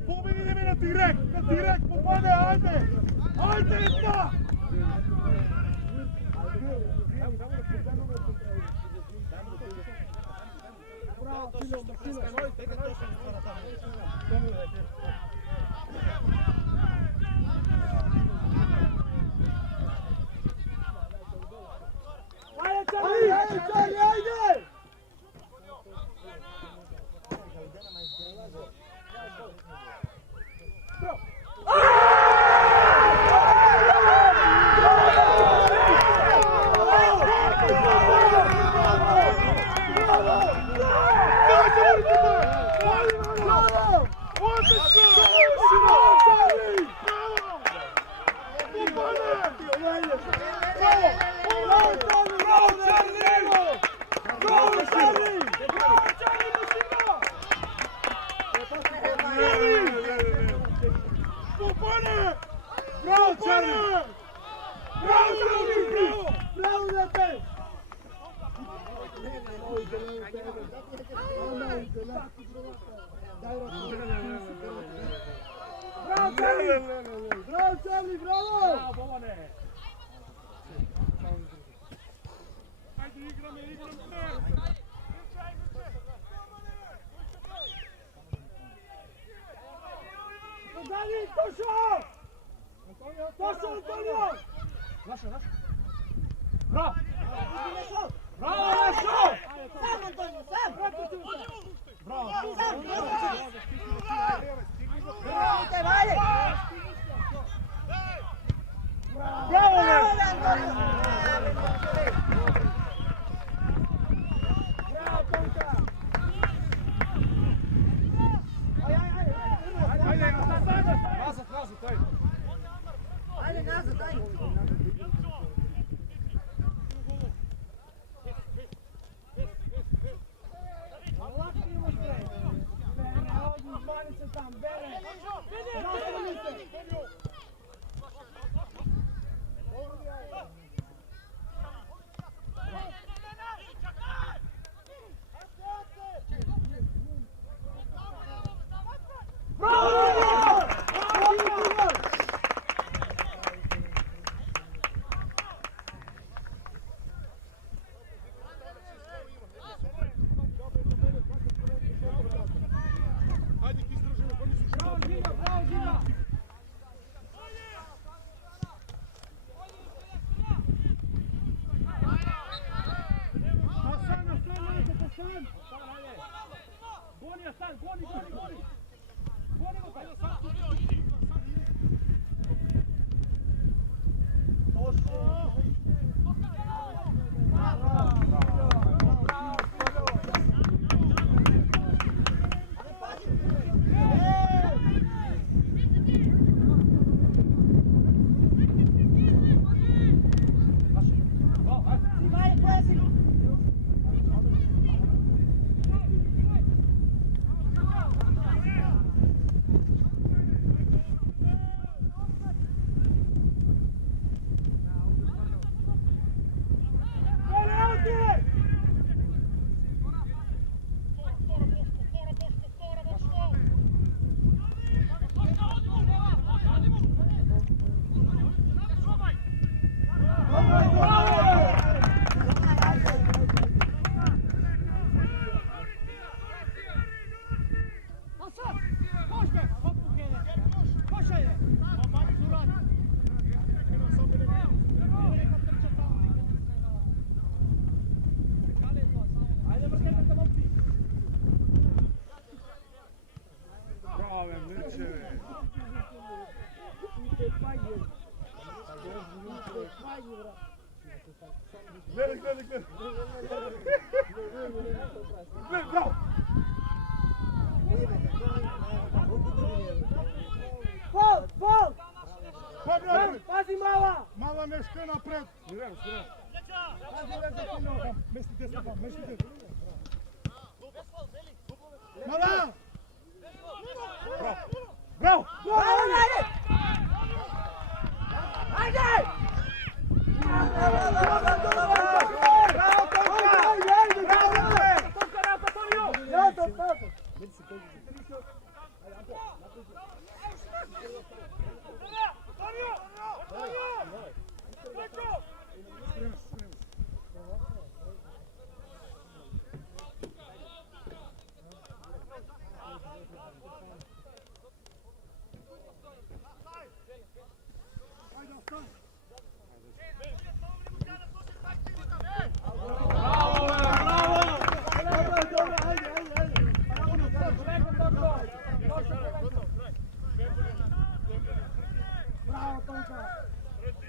Pobjedi na direkt, popade, ajde! Ajde, Ita! Гледай, гледай, гледай. Гледай, браво! Фол! По-браво! Пази мала! Мала нешка напред. Спирам. Пази лезе кино. Там, местите се там, местите. Мала! Браво! Ajde!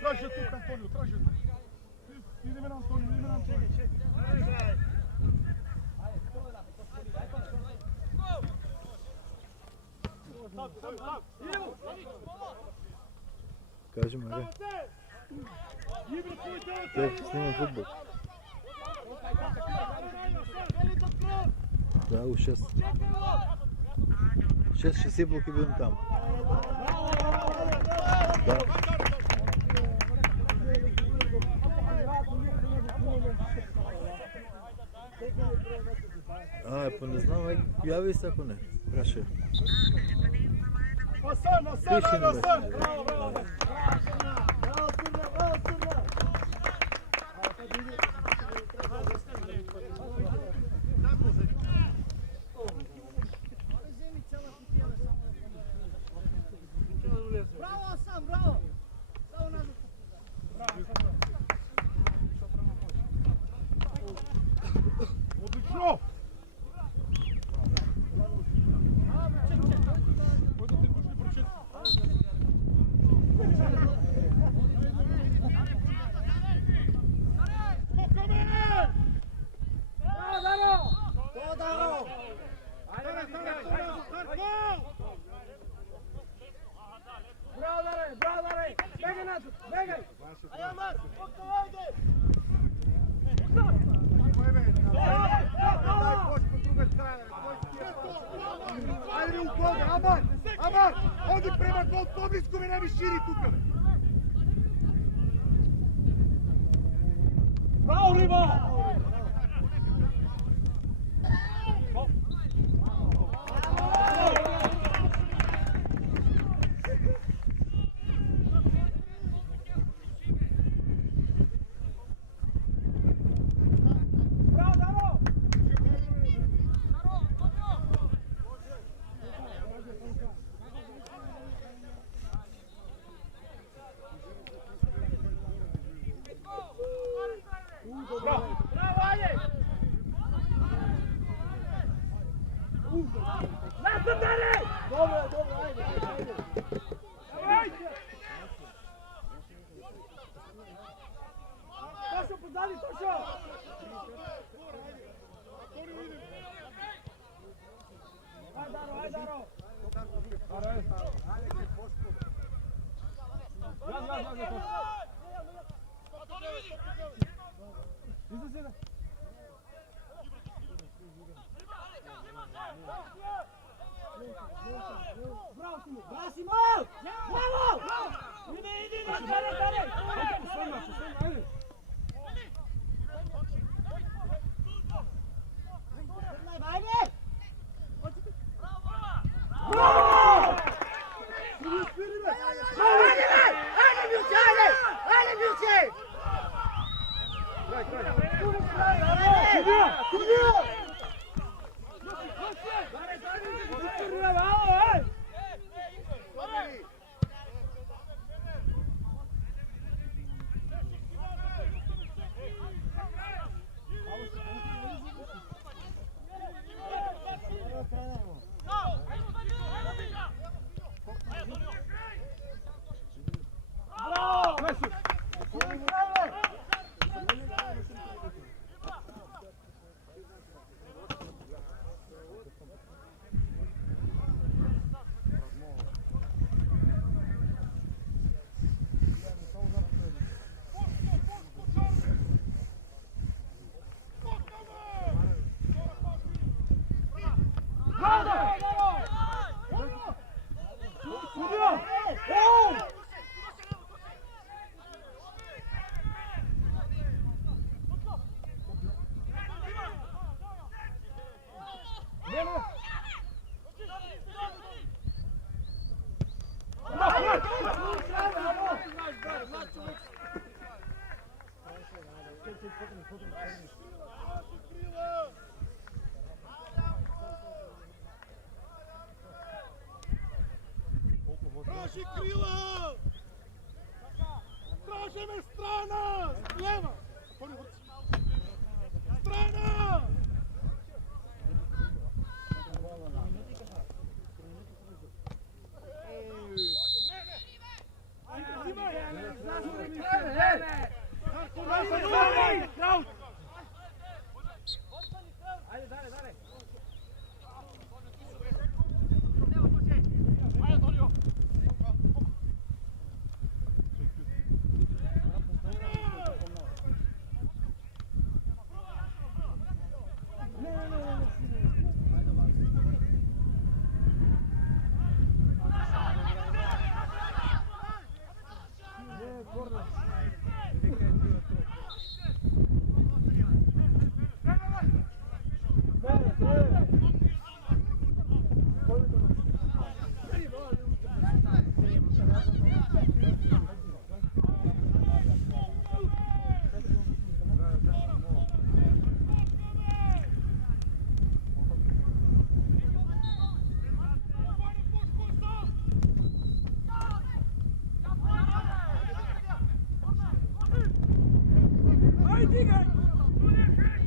Traže tu, Antonio, traže tu. Ideme na Antonio, ideme na Antonio. Kaži Mare. Snimam futbol. Da, u 6. 6 bloki budem tamo. Da. Pa ne znam, javi se ako ne. Praše. Hasan! Bravo, Hasan, bravo! Samo nazad. Odlično! Ajde u gol, Amar! Odi prema gol, poblisko me ne bi širi tuka. Bravo, Riba! Tošo, pozadi, Tošo! Aj, Daro! Bravo, Simo! Bravo! Idi! Dare! Ajde! Bravo! Ajde, Milče! Ей!